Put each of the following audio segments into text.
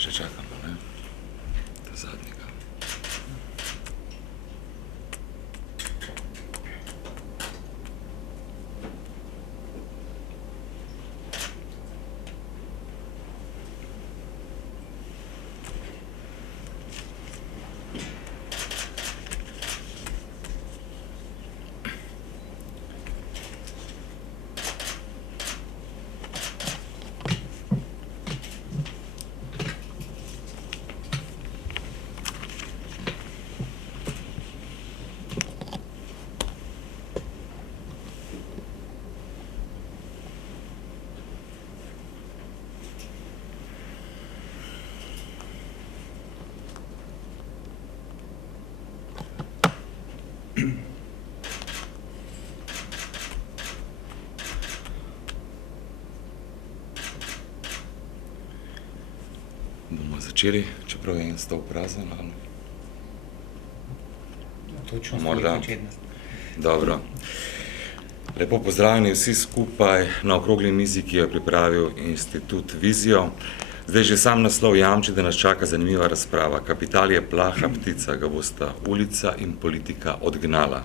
Še čakamo, ne? Ta zadnjega. Bomo začeli, čeprav je en stol prazen, ali? Točno Morda. začetnost. Dobro. Lepo pozdravljeni vsi skupaj na okrogli mizi, ki jo je pripravil Institut Vizijo. Zdaj že sam naslov jamči, da nas čaka zanimiva razprava. Kapital je plaha ptica, ga bosta ulica in politika odgnala.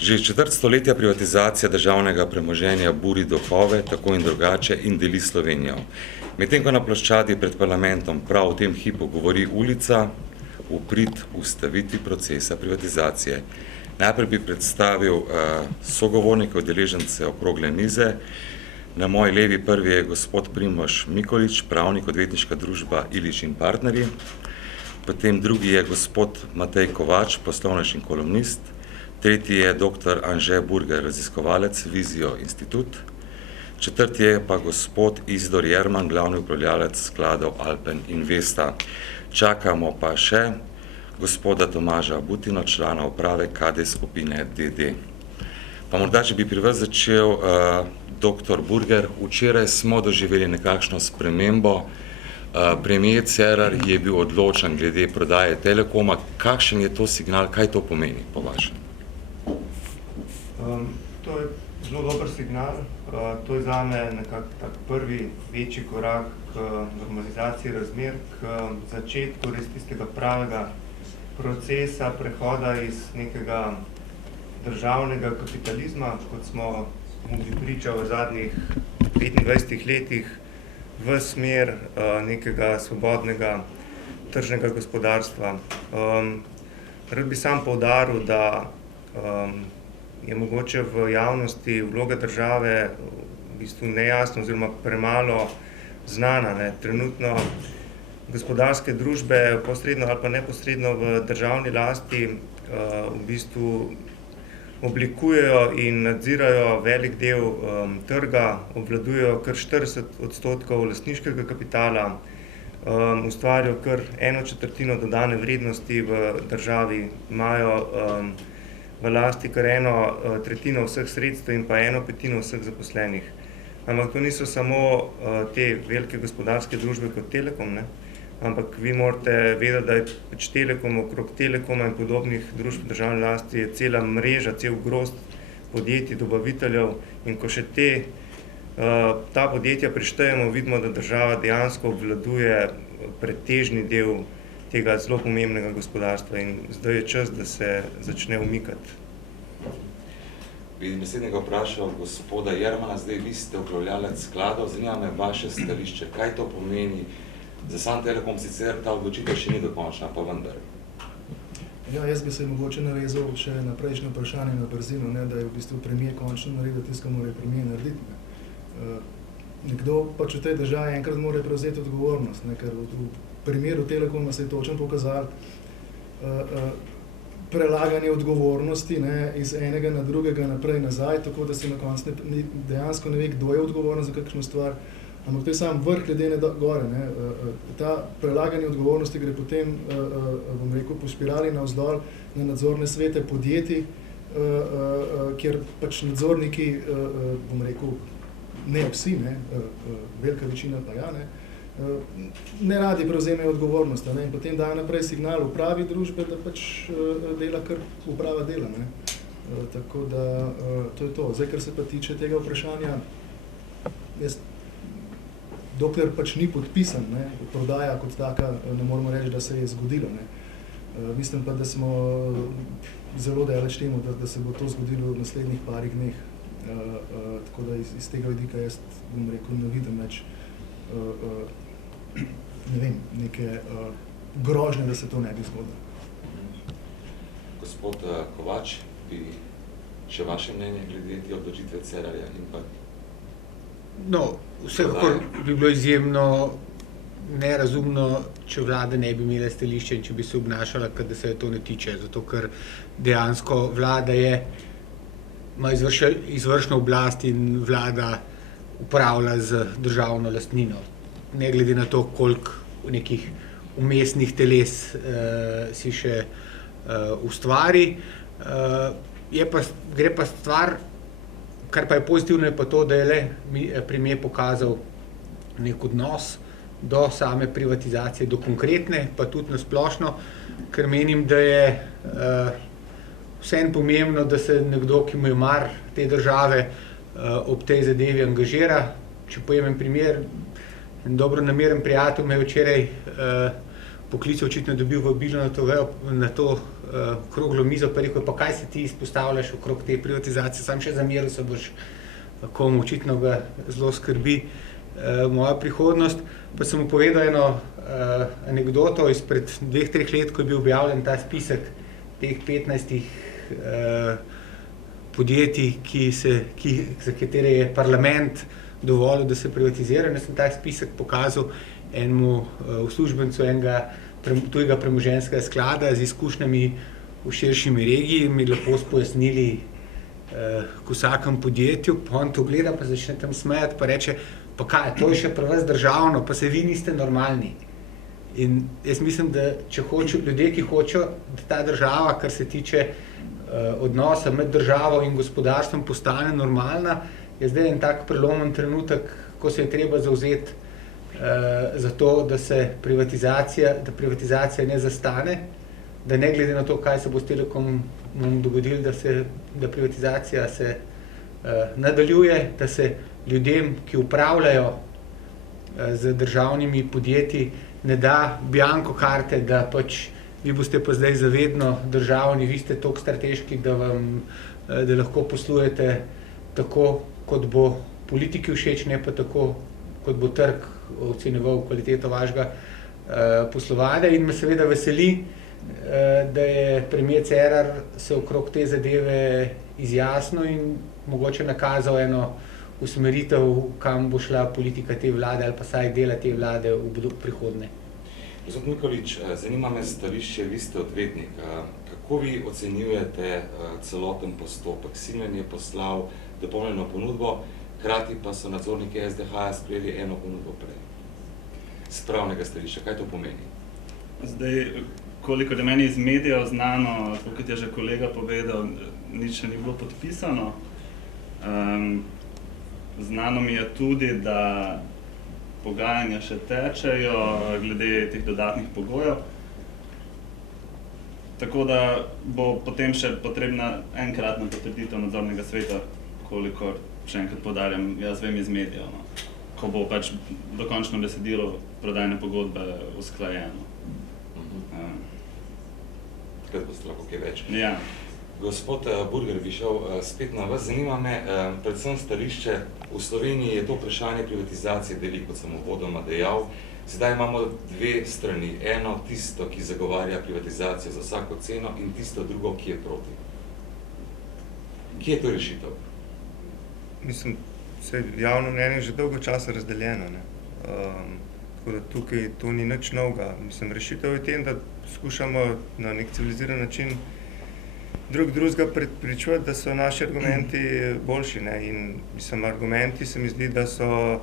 Že četrt stoletja privatizacija državnega premoženja buri duhove, tako in drugače, in deli Slovenijo. Medtem ko na ploščadi pred parlamentom prav v tem hipu govori ulica, v prid ustavitvi procesa privatizacije. Najprej bi predstavil sogovornike, udeležence okrogle mize. Na moji levi prvi je gospod Primož Mikolič, pravnik, odvetniška družba Ilič in partnerji. Potem drugi je gospod Matej Kovač, poslovnež in kolumnist. Tretji je dr. Anže Burger, raziskovalec, Vizijo Institut. Četrti je pa gospod Isidor Jerman, glavni upravljalec skladov Alpen Investa. Čakamo pa še gospoda Tomaža Butino, člana uprave KD skupine DD. Pa morda, če bi pri vas začel, dr. Burger, včeraj smo doživeli nekakšno spremembo. Premier Cerar je bil odločen glede prodaje Telekoma. Kakšen je to signal, kaj to pomeni po vašem? To je zelo dober signal. To je zame nekako tak prvi večji korak k normalizaciji razmer, k začetku res tistega pravega procesa prehoda iz nekega državnega kapitalizma, kot smo mu bili priča v zadnjih 25 letih, v smer nekega svobodnega tržnega gospodarstva. Rad bi sam poudaril, da je mogoče v javnosti vloga države v bistvu nejasna oziroma premalo znana. Trenutno gospodarske družbe posredno ali pa neposredno v državni lasti v bistvu oblikujejo in nadzirajo velik del trga, obvladujejo kar 40% lastniškega kapitala, ustvarjajo kar 1/4 dodane vrednosti v državi, imajo v lasti kar 1/3 vseh sredstev in pa 1/5 vseh zaposlenih. Ampak to niso samo te velike gospodarske družbe kot Telekom, ne? Ampak vi morate vedeti, da je pač Telekom, okrog Telekoma in podobnih družb v državni lasti je cela mreža, cel grozd podjetij, dobaviteljev, in ko še ta podjetja prištejemo, vidimo, da država dejansko obvladuje pretežni del tega zelo pomembnega gospodarstva in zdaj je čas, da se začne umikati. Bi naslednjega vprašal gospoda Jermana, zdaj vi ste upravljalec skladov, zanima me vaše stališče, kaj to pomeni za sam Telekom, sicer ta odločitev še ni dokončna, pa vendar. Ja, jaz bi se mogoče navezal še na prejšnje vprašanje na brzino, ne, da je v bistvu premier končno naredil tisto, kar mora premier narediti. Nekdo pač v tej državi enkrat mora prevzeti odgovornost, ne, ker v primeru Telekoma se je točno pokazalo, prelaganje odgovornosti, ne, iz enega na drugega naprej nazaj, tako da se na koncu dejansko ne ve, kdo je odgovoren za kakšno stvar, ampak to je sam vrh ledene gore. Ne. Ta prelaganje odgovornosti gre potem, bom rekel, po spirali navzdol na nadzorne svete podjetij, kjer pač nadzorniki, bom rekel, ne vsi, ne, velika večina pa ja, ne radi prevzemajo odgovornost, ne, in potem dajo naprej signal upravi družbe, da pač dela, kar uprava dela. Ne. Tako da to je to. Zdaj, kar se pa tiče tega vprašanja, jaz, dokler pač ni podpisan, ne, prodaja kot taka, ne moramo reči, da se je zgodilo. Ne. Mislim pa, da smo zelo daleč temu, da se bo to zgodilo v naslednjih parih dneh. Tako da iz tega vidika jaz, bom rekel, ne vidim več ne vem, neke grožnje, da se to ne bi zgodilo. Gospod Kovač, bi še vaše mnenje glede te odločitve Cerarja in pa... No, vsekakor bi bilo izjemno nerazumno, če vlada ne bi imela stališča in če bi se obnašala, da se to ne tiče, zato ker dejansko vlada ima izvršno oblast in vlada upravlja z državno lastnino. Ne glede na to, koliko nekih vmesnih teles si še ustvari. Gre pa stvar, kar pa je pozitivno, je pa to, da je premier pokazal nek odnos do same privatizacije, do konkretne, pa tudi na splošno, ker menim, da je vseeno pomembno, da se nekdo, ki mu je mar te države, ob tej zadevi angažira. Če povem primer, en dobronameren prijatelj me je včeraj poklical, očitno dobil vabilo na to okroglo mizo, pa rekel, pa kaj se ti izpostavljaš okrog te privatizacije, sam še zameril se boš, komu očitno ga zelo skrbi moja prihodnost. Pa sem mu povedal eno anekdoto izpred 2-3 let, ko je bil objavljen ta spisek teh 15 podjetij, za katere je parlament dovolil, da se privatizirajo. Jaz sem ta spisek pokazal enemu uslužbencu enega tujega premoženjskega sklada z izkušnjami v širšimi regiji, mi lepo spojasnili k vsakem podjetju, pa on to gleda, pa začne tam smejati, pa reče, pa kaj, to je še pri vas državno, pa se vi niste normalni. In jaz mislim, da če ljudje, ki hočejo, da ta država, kar se tiče odnosa med državo in gospodarstvom, postane normalna, je zdaj en tak prelomen trenutek, ko se je treba zavzeti za to, da privatizacija ne zastane, da ne glede na to, kaj se bo s Telekomom dogodilo, da privatizacija se nadaljuje, da se ljudem, ki upravljajo z državnimi podjetji, ne da bianko karte, da pač vi boste pa zdaj zavedno državni, vi ste toliko strateški, da lahko poslujete tako, kot bo politiki všeč, ne pa tako, kot bo trg ocenjeval kvaliteto vašega poslovanja. In me seveda veseli, da je premier Cerar se okrog te zadeve izjasnil in mogoče nakazal eno usmeritev, kam bo šla politika te vlade ali pa saj dela te vlade v prihodnje. Gospod Mikolič, zanima me stališče, vi ste odvetnik. Kako vi ocenjujete celoten postopek? Simen je poslal dopolnjeno ponudbo, hkrati pa so nadzorniki SDH sprejeli eno ponudbo prej. Z pravnega stališča, kaj to pomeni? Zdaj, koliko je meni iz medijev znano, kot je že kolega povedal, nič še ni bilo podpisano. Znano mi je tudi, da pogajanja še tečejo glede teh dodatnih pogojev. Tako da bo potem še potrebna enkratna potrditev nadzornega sveta, kolikor, še enkrat poudarjam, jaz vem iz medijev, ko bo pač dokončno besedilo prodajne pogodbe usklajeno. Takrat boste lahko kaj več. Ja. Gospod Burger, bi šel spet na vas. Zanima me predvsem stališče. V Sloveniji je to vprašanje privatizacije deli, kot sem uvodoma dejal. Sedaj imamo dve strani. Eno tisto, ki zagovarja privatizacijo za vsako ceno, in tisto drugo, ki je proti. Kje je to rešitev? Mislim, javno mnenje je že dolgo časa razdeljeno, ne. Tako da tukaj to ni nič novega. Mislim, rešitev je tem, da skušamo na nek civiliziran način drugega prepričevati, da so naši argumenti boljši, ne? In mislim, argumenti se mi zdi, da so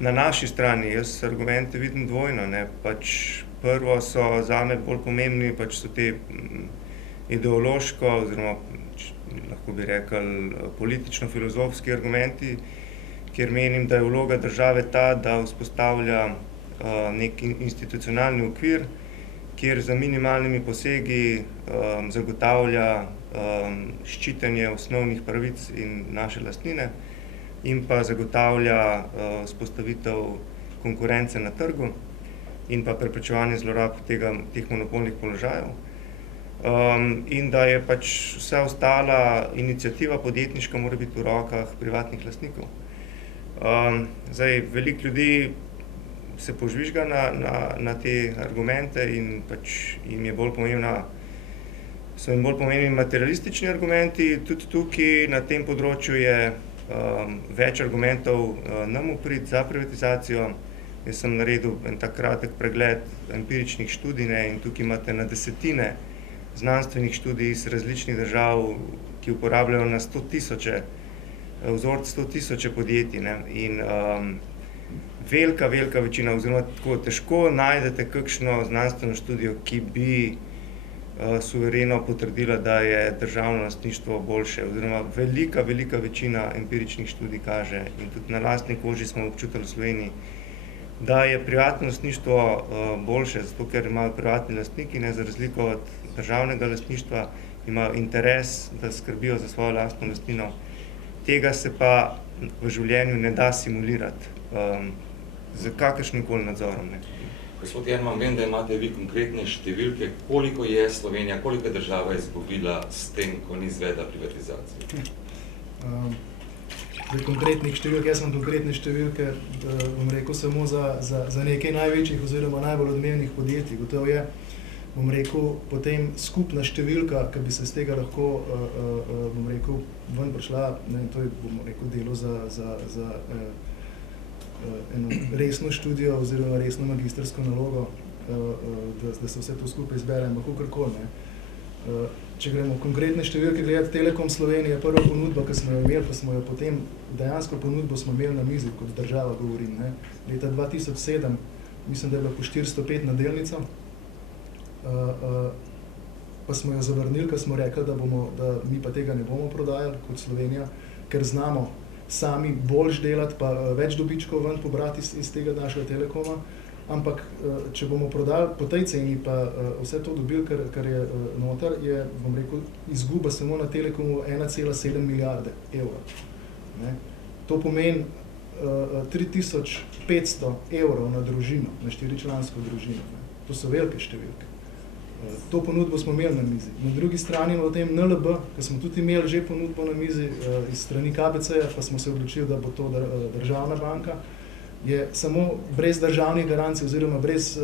na naši strani. Jaz argumente vidim dvojno, ne? Pač prvo so zame bolj pomembni, pač so te ideološko oziroma lahko bi rekel politično-filozofski argumenti, kjer menim, da je vloga države ta, da vzpostavlja nek institucionalni okvir, kjer za minimalnimi posegi zagotavlja ščitenje osnovnih pravic in naše lastnine in pa zagotavlja vzpostavitev konkurence na trgu in pa preprečevanje zlorab teh monopolnih položajev. In da je pač vsa ostala iniciativa podjetniška mora biti v rokah privatnih lastnikov. Zdaj, veliko ljudi se požvižga na te argumente in pač jim je so jim bolj pomembni materialistični argumenti. Tudi tukaj na tem področju je več argumentov nam v prid za privatizacijo. Jaz sem naredil en tak kratek pregled empiričnih študij, ne, in tukaj imate na desetine znanstvenih študij iz različnih držav, ki uporabljajo na 100 000 podjetij, ne, in velika večina, oziroma tako težko najdete kakšno znanstveno študijo, ki bi suvereno potrdila, da je državno lastništvo boljše, oziroma velika večina empiričnih študij kaže, in tudi na lastni koži smo občutili v Sloveniji, da je privatno lastništvo boljše, zato ker imajo privatni lastniki, ne, za razliko od državnega lastništva, imajo interes, da skrbijo za svojo lastno lastnino. Tega se pa v življenju ne da simulirati z kakršnim-koli nadzorom, ne. Gospod Jerman, vem, da imate vi konkretne številke, koliko je Slovenija, koliko je država izgubila s tem, ko ni izvedla privatizacije? Konkretnih številk, jaz imam konkretne številke, bom rekel, samo za nekaj največjih oziroma najbolj odmevnih podjetij. Gotovo je, bom rekel, potem skupna številka, ki bi se z tega lahko, bom rekel, ven prišla, ne, to je, bom rekel, delo za eno resno študijo oziroma resno magistrsko nalogo, da se vse to skupaj izbere, ampak kakorkoli, ne. Če gremo konkretne številke gledati, Telekom Slovenije, prva ponudba, ki smo jo imeli, pa smo jo potem, dejansko ponudbo smo imeli na mizi, kot država govorim, ne. Leta 2007, mislim, da je bila po 405 na delnico, pa smo jo zavrnili, ker smo rekli, da mi pa tega ne bomo prodajali kot Slovenija, ker znamo sami boljš delati, pa več dobičkov ven pobrati iz tega našega Telekoma, ampak če bomo prodali po tej ceni, pa vse to dobili, kar je noter, je, bom rekel, izguba samo na Telekomu 1,7 milijarde evrov. Ne? To pomeni 3500 evrov na družino, na 4-člansko družino. Ne? To so velike številke. To ponudbo smo imeli na mizi. Na drugi strani v tem NLB, ki smo tudi imeli že ponudbo na mizi iz strani KBC-ja, pa smo se odločili, da bo to državna banka, je samo brez državnih garancij oziroma brez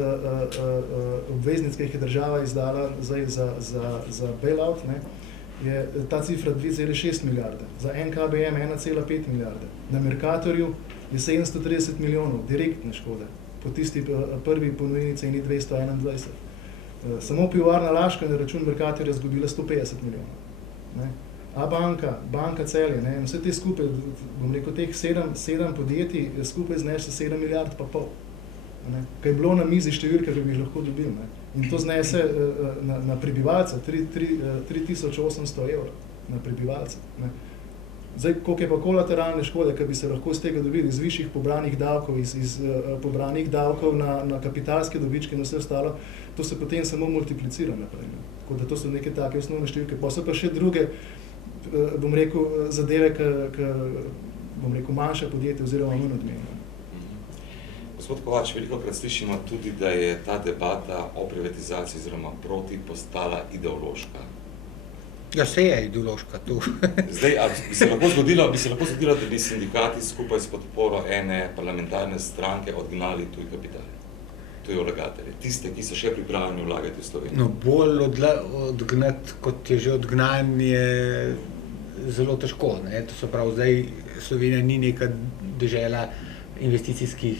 obveznic, ki jih je država izdala zdaj za bailout, ne, je ta cifra 2,6 milijarde, za NKBM 1,5 milijarde. Na Mercatorju je 730 milijonov direktne škode, po tisti prvi ponujeni ceni 221. Samo Pivovarna Laško je na račun Mercatorja izgubila 150 milijonov. Ne. A banka Celje, ne, vse te skupaj, bom rekel, teh 7 podjetij skupaj znese 7 milijard pa pol. Ne, kaj je bilo na mizi številka, ki bi jih lahko dobil. Ne. In to znese na prebivalca 3800 evrov na prebivalca. Ne. Zdaj, koliko je pa kolateralne škode, ki bi se lahko z tega dobili, iz višjih pobranih davkov, iz pobranih davkov na kapitalske dobičke in vse ostalo, to se potem samo multiplicira naprej. Ne. Tako da to so neke take osnovne številke. Pa so pa še druge, bom rekel, zadeve, bom rekel, manjše podjetje oziroma manj odmevne. Gospod Kovač, velikokrat slišimo tudi, da je ta debata o privatizaciji oziroma proti postala ideološka. Ja, se je ideološka tu. Zdaj, bi se lahko zgodilo, da bi sindikati skupaj s podporo ene parlamentarne stranke odgnali tuj kapital, tuj vlagatelje, tiste, ki so še pripravljeni vlagati v Slovenijo? No, bolj odgnati, kot je že odgnan, je zelo težko. Ne? To se pravi, zdaj Slovenija ni neka dežela investicijskih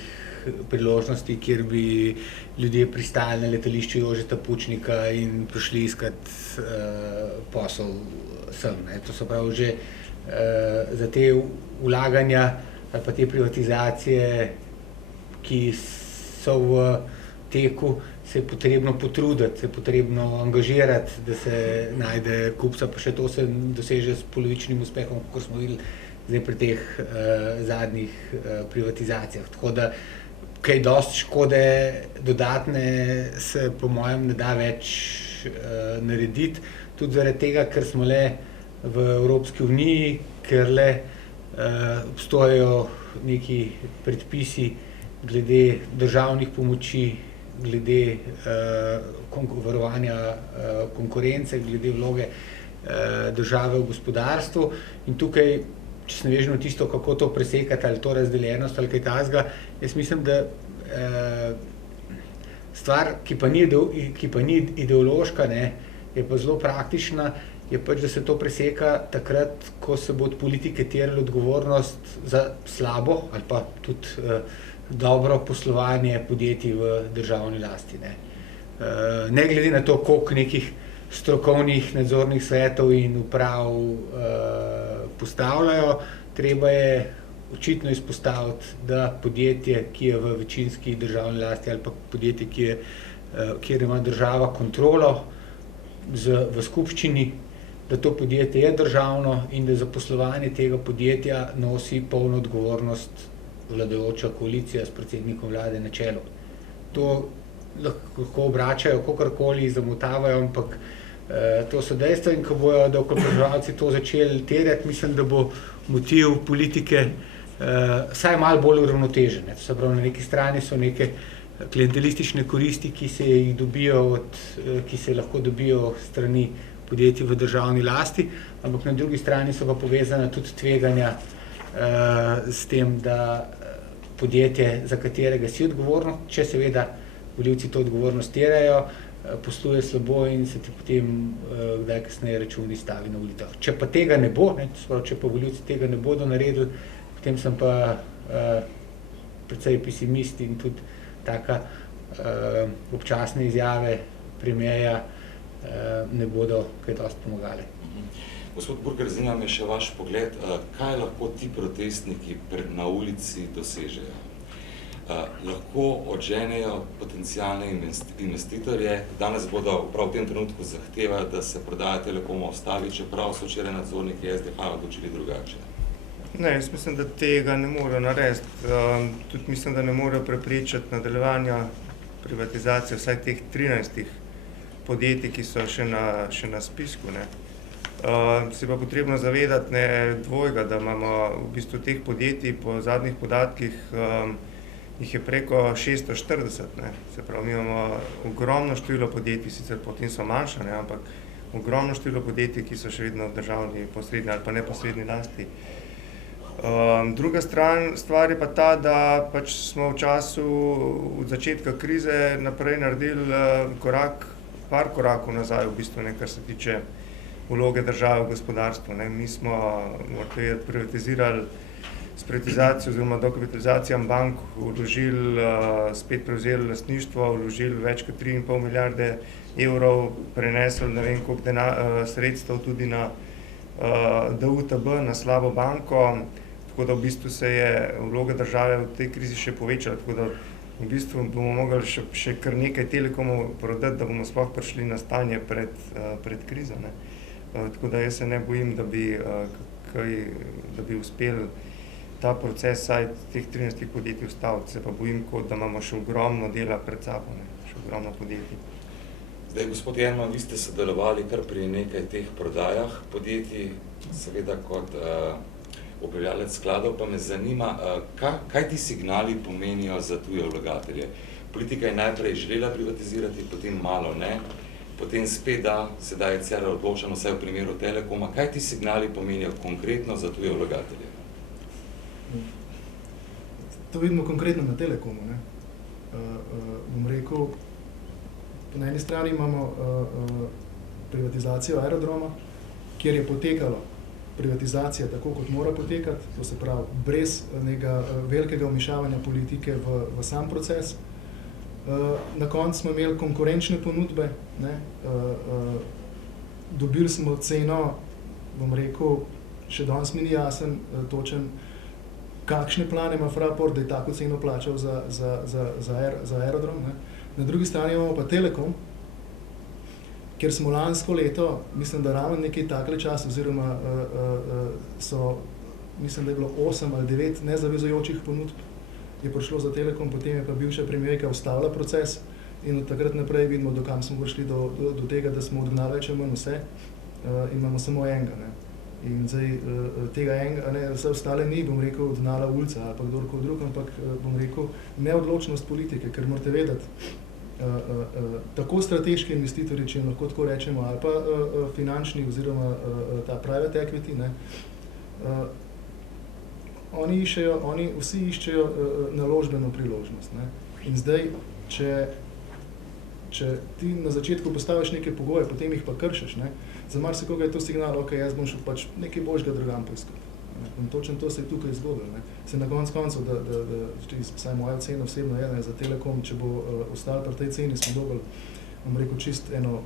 priložnosti, kjer bi ljudje pristali na letališču Jožeta Pučnika in prišli iskat posel sem. Ne. To se pravi, že za te vlaganja ali pa te privatizacije, ki so v teku, se je potrebno potruditi, se je potrebno angažirati, da se najde kupca, pa še to se doseže s polovičnim uspehom, kot smo videli zdaj pri teh zadnjih privatizacijah. Tako da kaj dosti škode dodatne se po mojem ne da več narediti, tudi zaradi tega, ker smo le v Evropski uniji, ker le obstojajo neki predpisi glede državnih pomoči, glede varovanja konkurence, glede vloge države v gospodarstvu. In tukaj, če se navežemo tisto, kako to presekati, ali to razdeljenost, ali kaj takega, jaz mislim, da stvar, ki pa ni ideološka, ne, je pa zelo praktična, je pač, da se to preseka takrat, ko se bo od politike terjala odgovornost za slabo ali pa tudi dobro poslovanje podjetij v državni lasti. Ne glede na to, koliko nekih strokovnih nadzornih svetov in uprav postavljajo, treba je očitno izpostaviti, da podjetje, ki je v večinski državni lasti, ali pa podjetje, kjer ima država kontrolo v skupščini, da to podjetje je državno in da za poslovanje tega podjetja nosi polno odgovornost vladajoča koalicija s predsednikom vlade na čelu. To lahko obračajo, kakorkoli zamotavajo, ampak to so dejstva, in ko bojo davkoplačevalci to začeli terjati, mislim, da bo motiv politike vsaj malo bolj uravnotežen. Se pravi, na neki strani so neke klientelistične koristi, ki se lahko dobijo strani podjetij v državni lasti, ampak na drugi strani so pa povezana tudi tveganja s tem, da podjetje, za katerega si odgovorno, če seveda volivci to odgovornost terjajo, posluje slabo in se ti potem kdaj kasneje računi stavi na volitvah. Če pa tega ne bo, če pa volivci tega ne bodo naredili, potem sem pa precej pesimist in tudi taka občasne izjave premierja ne bodo kaj dosti pomagale. Gospod Burger, zanima me še vaš pogled, kaj lahko ti protestniki na ulici dosežejo? Lahko odženejo potencialne investitorje, danes bodo prav v tem trenutku zahtevajo, da se prodaja Telekoma ustavi, čeprav so včeraj nadzorniki SDH odločili drugače. Ne, jaz mislim, da tega ne morejo narediti. Tudi mislim, da ne morejo preprečiti nadaljevanja privatizacije vsaj teh 13 podjetij, ki so še na spisku. Se pa potrebno zavedati dvojega, da imamo v bistvu teh podjetij po zadnjih podatkih jih je preko 640. Se pravi, mi imamo ogromno število podjetij, sicer potem so manjša, ampak ogromno število podjetij, ki so še vedno v državni posredni ali pa neposredni lasti. Druga stvar je pa ta, da pač smo v času od začetka krize naprej naredili par korakov nazaj, v bistvu, kar se tiče vloge države v gospodarstvu. Mi smo privatizirali s privatizacijo oziroma dokapitalizacijo bank, spet prevzeli lastništvo, vložili več kot 3,5 milijarde evrov, prenesli ne vem koliko sredstev tudi na DUTB, na slabo banko, tako da v bistvu se je vloga države v tej krizi še povečala, tako da v bistvu bomo mogli še kar nekaj Telekomov prodati, da bomo sploh prišli na stanje pred krizo. Tako da jaz se ne bojim, da bi uspeli ta proces saj teh 13 podjetij ustaviti, se pa bojim, da imamo še ogromno dela pred sabo, še ogromno podjetij. Zdaj, gospod Jerman, vi ste sodelovali kar pri nekaj teh prodajah podjetij, seveda kot upravljalec skladov, pa me zanima, kaj ti signali pomenijo za tuje vlagatelje? Politika je najprej želela privatizirati, potem malo ne, potem spet da, sedaj je Cerar odločen, vsaj v primeru Telekoma. Kaj ti signali pomenijo konkretno za tuje vlagatelje? To vidimo konkretno na Telekomu. Bom rekel, na eni strani imamo privatizacijo aerodroma, kjer je potekalo privatizacija tako, kot mora potekati, to se pravi brez nekega velikega vmešavanja politike v sam proces. Na koncu smo imeli konkurenčne ponudbe, ne? Dobili smo ceno, bom rekel, še danes mi ni jasen, točen, kakšne plane ima Fraport, da je tako ceno plačal za aerodrom. Ne? Na drugi strani imamo pa Telekom, kjer smo lansko leto, mislim, da ravno nekaj takle čas, oziroma mislim, da je bilo 8 ali 9 nezavezujočih ponudb, je prišlo za Telekom, potem je pa bivša premijerka ustavila proces in od takrat naprej vidimo, do kam smo prišli, do tega, da smo odgnali več ali manj vse in imamo samo enega. Ne. In zdaj tega enega, ne, vse ostale ni, bom rekel, odgnala ulica ali pa kdorkoli drug, ampak bom rekel, neodločnost politike, ker morate vedeti, tako strateški investitorji, če lahko tako rečemo, ali pa finančni oziroma ta private equity, ne, oni vsi iščejo naložbeno priložnost. Ne. In zdaj, če ti na začetku postaviš neke pogoje, potem jih pa kršiš, ne, za marsikoga je to signal, ok, jaz bom šel pač nekaj božjega drugam poiskati. In točno to se je tukaj zgodilo. Se na koncu, vsaj moja ocena osebno je, za Telekom, če bo ostalo pri tej ceni, smo dobili, bom rekel, čist eno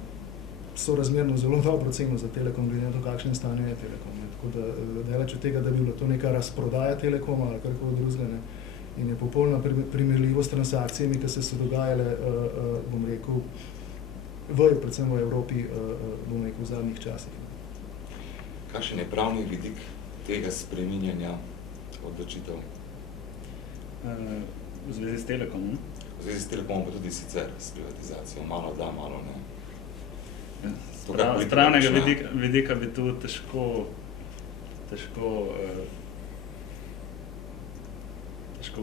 sorazmerno zelo dobro ceno za Telekom, glede na to, kakšen stanje je Telekom. Ne. Tako da daleč od tega, da bi bilo to neka razprodaja Telekoma ali karkoli drugega, ne. In je popolnoma primerljivo s transakcijami, ki so se dogajale, bom rekel, predvsem v Evropi, bom rekel, v zadnjih časih. Kakšen je pravni vidik tega spreminjanja odločitev? V zvezi s Telekomom? V zvezi s Telekomom pa tudi sicer s privatizacijo, malo da, malo ne. Z pravnega vidika bi tu težko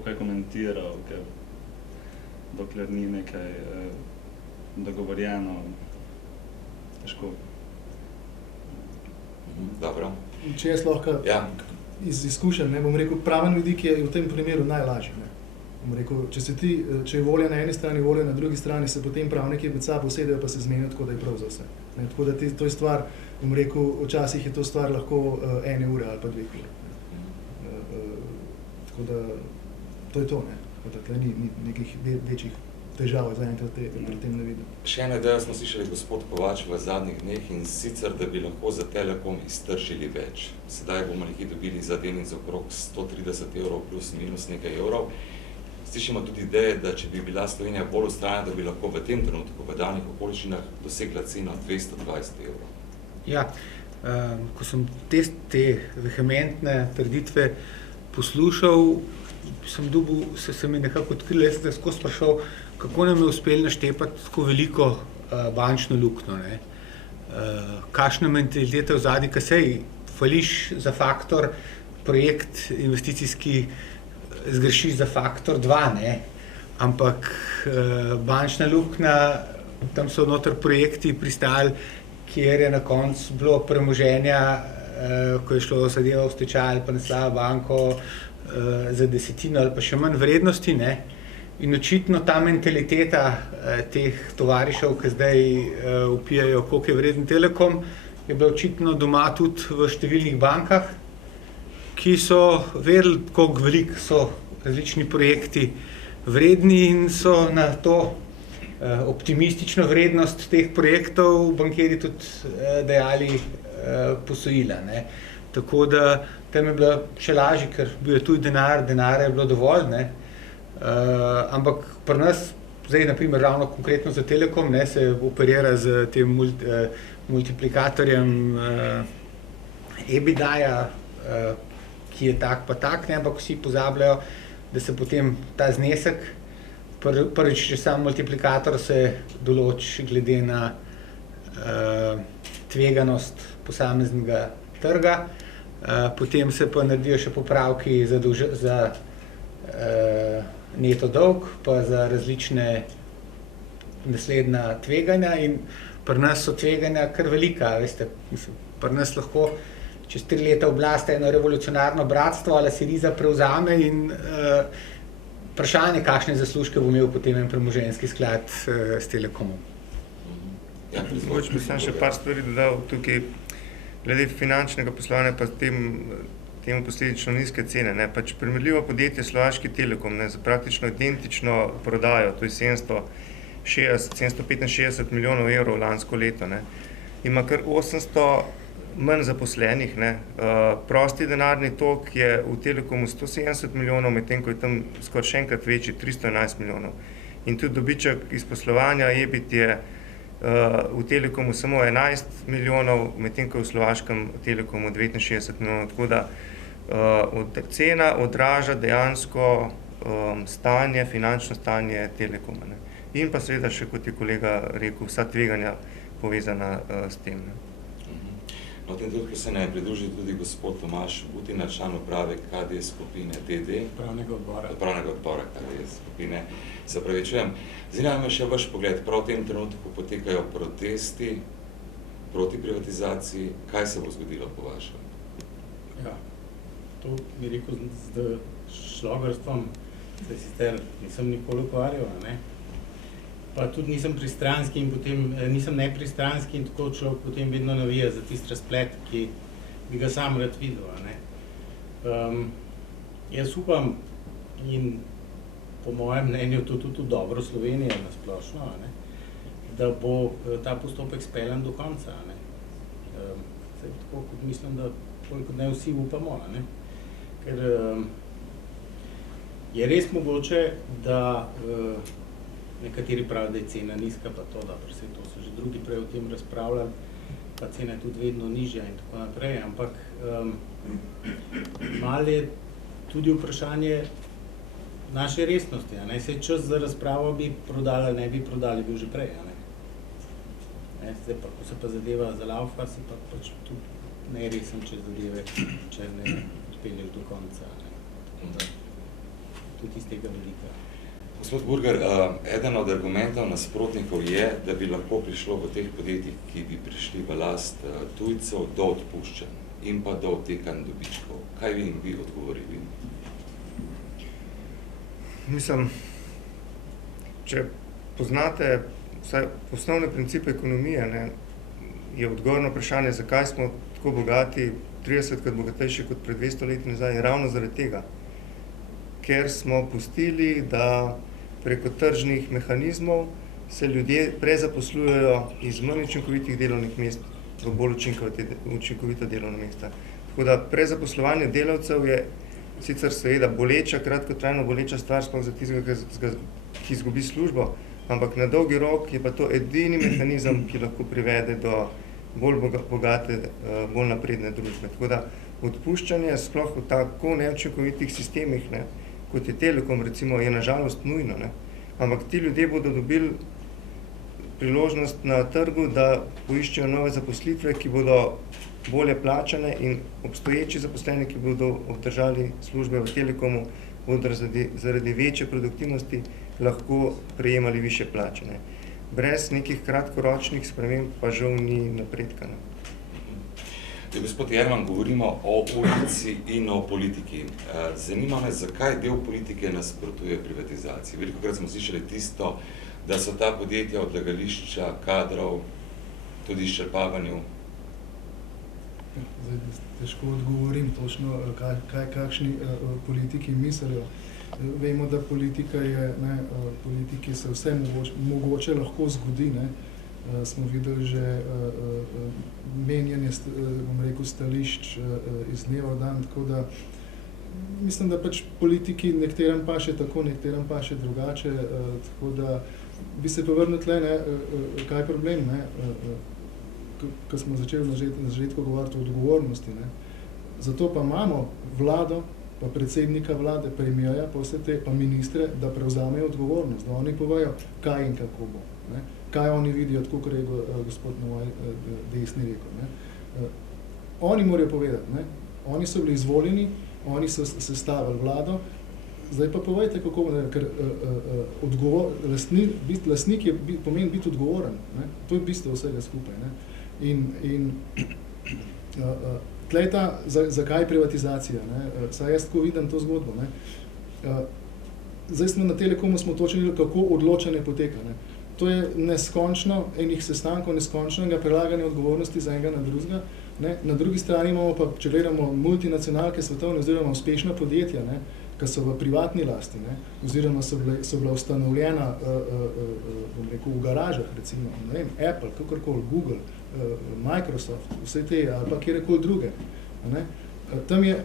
kaj komentiral, ker dokler ni nekaj dogovorjeno, težko. Dobro. Če jaz lahko iz izkušenj, bom rekel, praven vidik je v tem primeru najlažji. Ne. Bom rekel, če je volja na eni strani, volja na drugi strani, se potem pravniki med sabo usedejo pa se zmenijo, tako da je prav za vse. Ne. Tako da to je stvar, bom rekel, včasih je to stvar lahko 1 ure ali pa 2 ure. Tako da to je to, ne. Tako da tle ni nekih večjih težav zaenkrat pri tem ne vidim. Še eno idejo smo slišali gospod Kovač v zadnjih dneh, in sicer, da bi lahko za Telekom iztržili več. Sedaj bomo nekaj dobili za delnico okrog 130 evrov plus minus nekaj evrov. Slišimo tudi ideje, da če bi bila Slovenija bolj vztrajna, da bi lahko v tem trenutku, v danih okoliščinah, dosegla ceno 220 evrov. Ja, ko sem te vehementne trditve poslušal, se mi nekako odkrilo, jaz sem skozi sprašal, kako nam je uspelo naštepati tako veliko bančno luknjo, ne. Kakšna mentaliteta v zadnji, ki sej fališ za faktor, projekt investicijski zgrešiš za faktor 2, ne. Ampak bančna luknja, tam so noter projekti pristali, kjer je na koncu bilo premoženja, ko je šlo zadeva v stečaj, pa naslava banko za 10 ali pa še manj vrednosti, ne. In očitno ta mentaliteta teh tovarišev, ki zdaj vpijajo, koliko je vreden Telekom, je bila očitno doma tudi v številnih bankah, ki so vedeli, koliko veliko so različni projekti vredni in so na to optimistično vrednost teh projektov bankirji tudi dajali posojila, ne. Tako da tam je bilo še lažje, ker bil je tuj denar, denarja je bilo dovolj, ne. Ampak pri nas, zdaj naprimer ravno konkretno za Telekom, ne, se operira z tem multiplikatorjem EBITDA-ja, ki je tak pa tak, ne, ampak vsi pozabljajo, da se potem ta znesek, prvič, če sam multiplikator se določi glede na tveganost posameznega trga, potem se pa naredijo še popravki za neto dolg, pa za različne naslednja tveganja in pri nas so tveganja kar velika, veste, pri nas lahko čez 3 leta oblast eno revolucionarno bratstvo ali Syriza prevzame in vprašanje, kakšne zaslužke bo imel potem en premoženjski sklad s Telekomom. Mogoče bi sam še par stvari dodal tukaj. glede finančnega poslovanja pa temu posledično nizke cene. Ne. Pač primerljivo podjetje Slovaški Telekom, ne, za praktično identično prodajo, to je 765 milijonov evrov lansko leto, ne, ima kar 800 manj zaposlenih, ne. Prosti denarni tok je v Telekomu 170 milijonov, medtem ko je tam skoraj še enkrat večji, 311 milijonov. In tudi dobiček iz poslovanja EBIT je v Telekomu samo 11 milijonov, medtem ko je v Slovaškem Telekomu 69 milijonov. Tako da cena odraža dejansko stanje, finančno stanje Telekoma. Ne. In pa seveda še, kot je kolega rekel, vsa tveganja povezana s tem. Ne. V tem trenutku se nam je pridružil tudi gospod Tomaž Butina, član uprave KD skupine DD. Upravnega odbora KD skupine. Se opravičujem. Zanima me še vaš pogled. Prav v tem trenutku potekajo protesti proti privatizaciji. Kaj se bo zgodilo po vašem? Ja, to bi rekel z šlogerstvom, se sicer nisem nikoli ukvarjal, ne? Pa tudi nisem pristranski in potem nisem nepristranski in tako človek potem vedno navija za tisti razplet, ki bi ga sam rad videl, ne. Jaz upam in po mojem mnenju to tudi dobro Slovenije nasplošno, ne, da bo ta postopek speljan do konca, ne. Tako kot mislim, da koliko ne vsi upamo, ne. Ker je res mogoče, da nekateri pravijo, da je cena nizka, pa to, da vse to so že drugi prej o tem razpravljali, pa cena je tudi vedno nižja in tako naprej, ampak malo je tudi vprašanje naše resnosti, a ne, saj čas za razpravo bi prodali, ne bi prodali, bil že prej, a ne. Zdaj pa, ko se pa zadeva zalaufa, si pa pač tudi neresen čez zadeve, če ne odpelješ do konca, ne. Tudi iz tega vidika. Gospod Burger, eden od argumentov nasprotnikov je, da bi lahko prišlo v teh podjetjih, ki bi prišli v last tujcev, do odpuščanj in pa do odtekanj dobičkov. Kaj bi jim vi odgovorili? Mislim, če poznate vsaj osnovne principe ekonomije, ne, je odgovor na vprašanje, zakaj smo tako bogati, 30krat bogatejši kot pred 200 leti nazaj, ravno zaradi tega. Ker smo pustili, da preko tržnih mehanizmov se ljudje prezaposlujejo iz manj učinkovitih delovnih mest v bolj učinkovita delovna mesta. Tako da prezaposlovanje delavcev je sicer seveda boleča, kratkotrajno boleča stvar, sploh za tistega, ki izgubi službo, ampak na dolgi rok je pa to edini mehanizem, ki lahko privede do bolj bogate, bolj napredne družbe. Tako da odpuščanje sploh v tako neučinkovitih sistemih, ne, kot je Telekom, recimo, je nažalost nujno, ne. Ampak ti ljudje bodo dobili priložnost na trgu, da poiščejo nove zaposlitve, ki bodo bolje plačane, in obstoječi zaposleni, ki bodo obdržali službe v Telekomu, bodo zaradi večje produktivnosti lahko prejemali višje plače, ne. Brez nekih kratkoročnih sprememb pa žal ni napredka, ne. Gospod Jerman, govorimo o ulici in o politiki. Zanima me, zakaj del politike nasprotuje privatizaciji. Velikokrat smo slišali tisto, da so ta podjetja odlagališča kadrov, tudi izčrpavanju. Zdaj, težko odgovorim točno, kakšni politiki mislijo. Vemo, da politika je, ne, politiki se vse mogoče lahko zgodi, ne. Smo videli že menjanje, bom rekel, stališč iz dneva v dan, tako da mislim, da pač politiki nekterim paše tako, nekterim paše drugače, tako da bi se pa vrnil tle, ne, kaj je problem, ne, ko smo začeli na začetku govoriti o odgovornosti, ne. Zato pa imamo vlado, pa predsednika vlade, premierja, pa vse te, pa ministre, da prevzamejo odgovornost, da oni povejo, kaj in kako bo, ne. Kaj oni vidijo, tako kot je gospod na moji desni rekel, ne. Oni morajo povedati, ne. Oni so bili izvoljeni, oni so sestavili vlado, zdaj pa povejte, kako bo, ker lastnik pomeni biti odgovoren, ne. To je bistvo vsega skupaj, ne. In tle je ta, zakaj privatizacija, ne. Saj jaz tako vidim to zgodbo, ne. Zdaj smo na Telekomu smo točno videli, kako odločanje poteka, ne. to je neskončno, enih sestankov, neskončnega prelaganja odgovornosti za enega na drugega. Ne? Na drugi strani imamo pa, če gledamo multinacionalke svetovne oziroma uspešna podjetja, ne? Ki so v privatni lasti, ne? Oziroma so bila ustanovljena bom rekel, v garažah, recimo, ne vem, Apple, kakorkoli, Google, Microsoft, vse te ali pa kjerkoli druge. Ne? Tam je,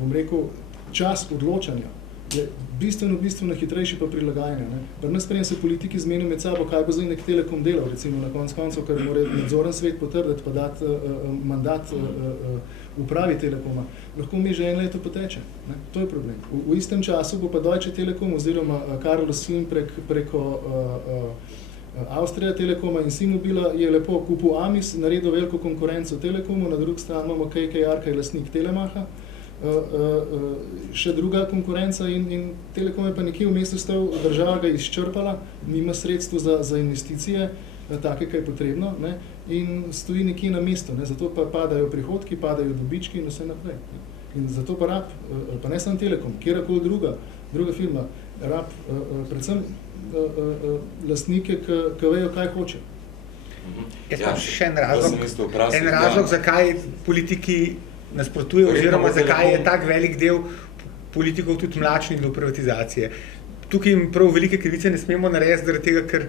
bom rekel, čas odločanja je bistveno hitrejši pa prilagajanje. Ne? Pri nas se politiki zmenijo med sabo, kaj bo zdaj nek Telekom delal, recimo na koncu, ker mora nadzoren svet potrditi pa dati mandat upravi Telekoma. Lahko mi že 1 leto poteče. Ne? To je problem. V istem času bo pa Deutsche Telekom oziroma Carlos Slim preko Avstrija Telekoma in Simobila je lepo kupil Amis, naredil veliko konkurenco Telekomu, na drugi strani imamo KKR, ki je lastnik Telemacha, še druga konkurenca in Telekom je pa nekje vmes ostal, država ga izčrpala, nima sredstva za investicije, take, kaj je potrebno, ne, in stoji nekje na mestu, ne, zato pa padajo prihodki, padajo dobički in vse naprej. In zato pa pa ne samo Telekom, kjerkoli druga firma, predvsem lastnike, ki vejo, kaj hoče. Jaz pa še en razlog, zakaj politiki nasprotuje, oziroma zakaj je tak velik del politikov tudi mlačnih do privatizacije. Tukaj jim prav velike krivice ne smemo narediti, zaradi tega, ker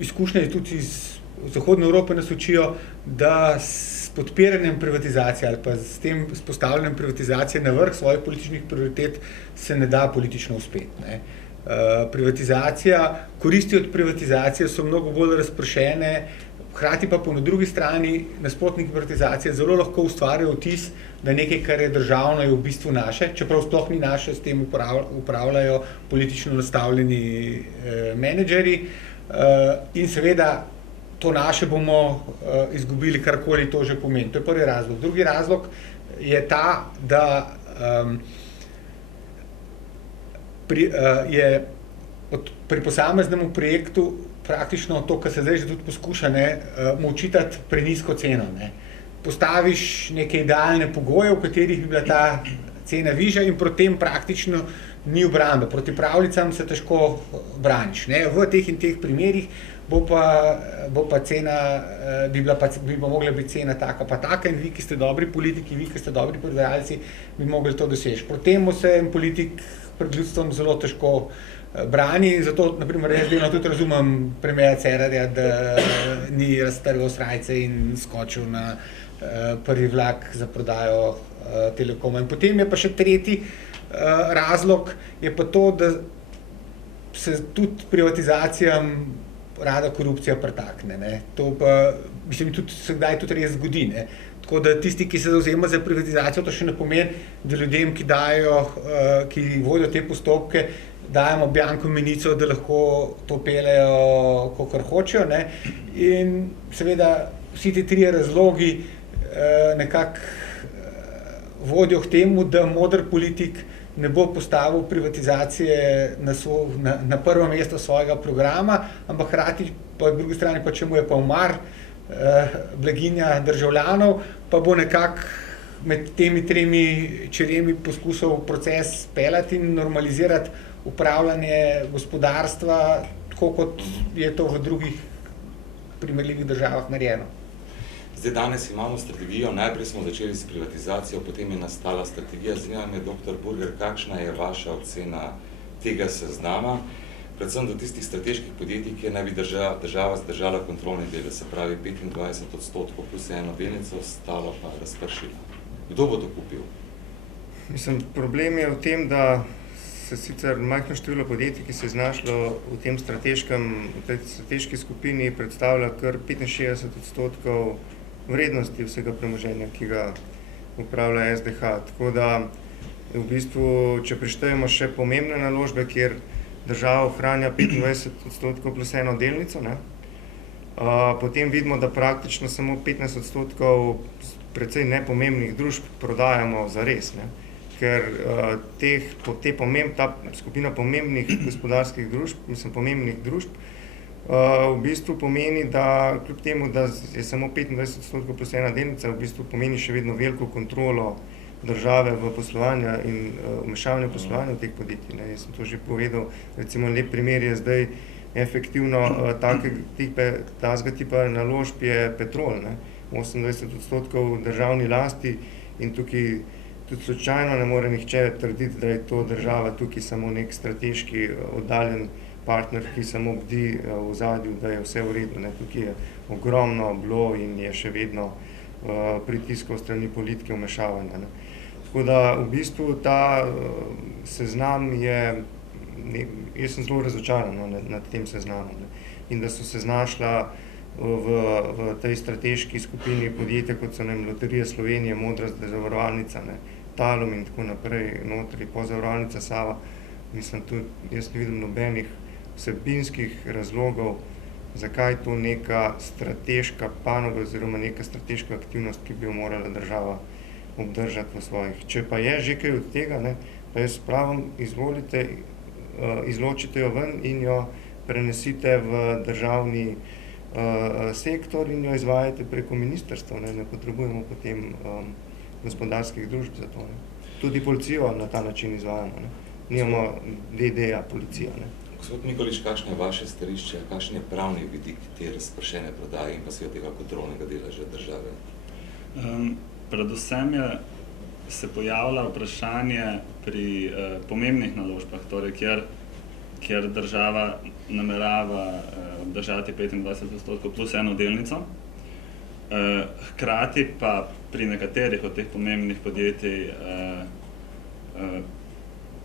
izkušnje tudi iz Zahodne Evrope nas učijo, da s podpiranjem privatizacije ali pa s tem spostavljanjem privatizacije na vrh svojih političnih prioritet se ne da politično uspeti. Ne. Koristi od privatizacije so mnogo bolj razpršene, hkrati pa po drugi strani nasprotniki privatizacije zelo lahko ustvarjajo vtis, da nekaj, kar je državno, je v bistvu naše, čeprav sploh ni naše, s tem upravljajo politično nastavljeni menedžerji in seveda to naše bomo izgubili, karkoli to že pomeni. To je prvi razlog. Drugi razlog je ta, da je pri posameznem projektu praktično to, kar se zdaj že tudi poskuša, mu očitati prenizko ceno. Ne. Postaviš neke idealne pogoje, v katerih bi bila ta cena višja in proti tem praktično ni obrambe. Proti pravljicam se težko braniš. Ne. V teh in teh primerih bo pa cena, bi mogla biti cena taka pa taka in vi, ki ste dobri politiki, vi, ki ste dobri prodajalci, bi mogli to doseči. Proti temu se en politik pred ljudstvom zelo težko brani in zato, naprimer, jaz delno tudi razumem premiera Cerarja, da ni raztrgal srajce in skočil na prvi vlak za prodajo Telekoma. In potem je pa še tretji razlog, je pa to, da se tudi privatizacijam rada korupcija pretakne. Ne. To pa, mislim, tudi se kdaj tudi res zgodi. Ne. Tako da tisti, ki se zavzema za privatizacijo, to še ne pomeni, da ljudem, ki vodijo te postopke, dajemo bianko menico, da lahko to pelejo, kakor hočejo. Ne. In seveda vsi ti trije razlogi nekako vodijo k temu, da moder politik ne bo postavil privatizacije na prvo mesto svojega programa, ampak hkrati po drugi strani pa, če mu je pa umar blaginja državljanov, pa bo nekako med temi tremi čeremi poskusal proces peljati in normalizirati upravljanje gospodarstva, tako kot je to v drugih primerljivih državah narejeno. Zdaj, danes imamo strategijo, najprej smo začeli s privatizacijo, potem je nastala strategija. Zanima me, dr. Burger, kakšna je vaša ocena tega seznama, predvsem do tistih strateških podjetij, kjer naj bi država zdržala kontrolne dele, se pravi 25% plus eno delnico, ostalo pa razpršila. Kdo bo to kupil? Mislim, problem je v tem, da se sicer majhno število podjetij, ki se je znašlo v tej strateški skupini, predstavlja kar 65% vrednosti vsega premoženja, ki ga upravlja SDH. Tako da v bistvu, če prištejemo še pomembne naložbe, kjer država ohranja 25% plus eno delnico, ne, potem vidimo, da praktično samo 15% precej nepomembnih družb prodajamo zares, ne. Ker ta skupina pomembnih gospodarskih družb, pomembnih družb, v bistvu pomeni, da kljub temu, da je samo 25% plus ena delnica, v bistvu pomeni še vedno veliko kontrolo države v poslovanje in vmešavanje poslovanja teh podjetij. Ne. Jaz sem to že povedal, recimo lep primer je zdaj efektivno takega tipa naložb je Petrol, ne? 28% državni lasti in tukaj tudi slučajno ne more nihče trditi, da je to država tukaj samo nek strateški oddaljen partner, ki samo bdi v ozadju, da je vse v redu, ne? Tukaj je ogromno bilo in je še vedno pritiskov strani politike vmešavanja, ne? Tako da v bistvu ta seznam je, jaz sem zelo razočaran nad tem seznamom, ne? In da so se znašla v tej strateški skupini podjetja, kot so Loterija Slovenije, Modra zavarovalnica, ne? Talum in tako naprej, notri Pozavarovalnica Sava, mislim, tudi jaz ne vidim nobenih vsebinskih razlogov, zakaj to neka strateška panoga oziroma neka strateška aktivnost, ki bi jo morala država obdržati v svojih. Če pa je že kaj od tega, ne, pa jaz pravim, izvolite, izločite jo ven in jo prenesite v državni sektor in jo izvajate preko ministrstva, ne potrebujemo potem gospodarskih družb za to, ne. Tudi policijo na ta način izvajamo, ne. Nimamo DD-ja policija, ne. Gospod Mikolič, kakšno je vaše stališče, kakšen je pravni vidik te razpršene prodaje in pa seveda tega kontrolnega deleža države? Predvsem se pojavlja vprašanje pri pomembnih naložbah, torej kjer država namerava obdržati 25% plus eno delnico. Hkrati pa pri nekaterih od teh pomembnih podjetij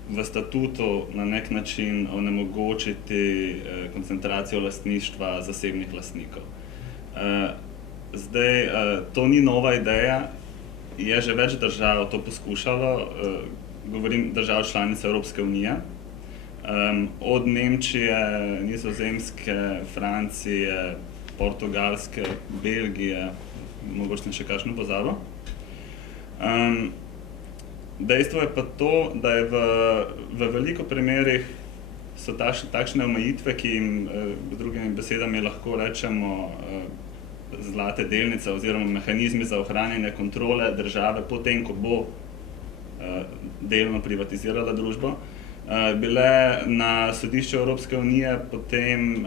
v statutu na nek način onemogočiti koncentracijo lastništva zasebnih lastnikov. Zdaj, to ni nova ideja, je že več držav to poskušalo, govorim držav članic Evropske unije, od Nemčije, Nizozemske, Francije, Portugalske, Belgije, mogoče sem še kakšno pozabil. Dejstvo je pa to, da je v veliko primerih so takšne omejitve, ki jim z drugimi besedami lahko rečemo zlate delnice oziroma mehanizmi za ohranjanje kontrole države potem, ko bo delno privatizirala družbo, bile na sodišču Evropske unije potem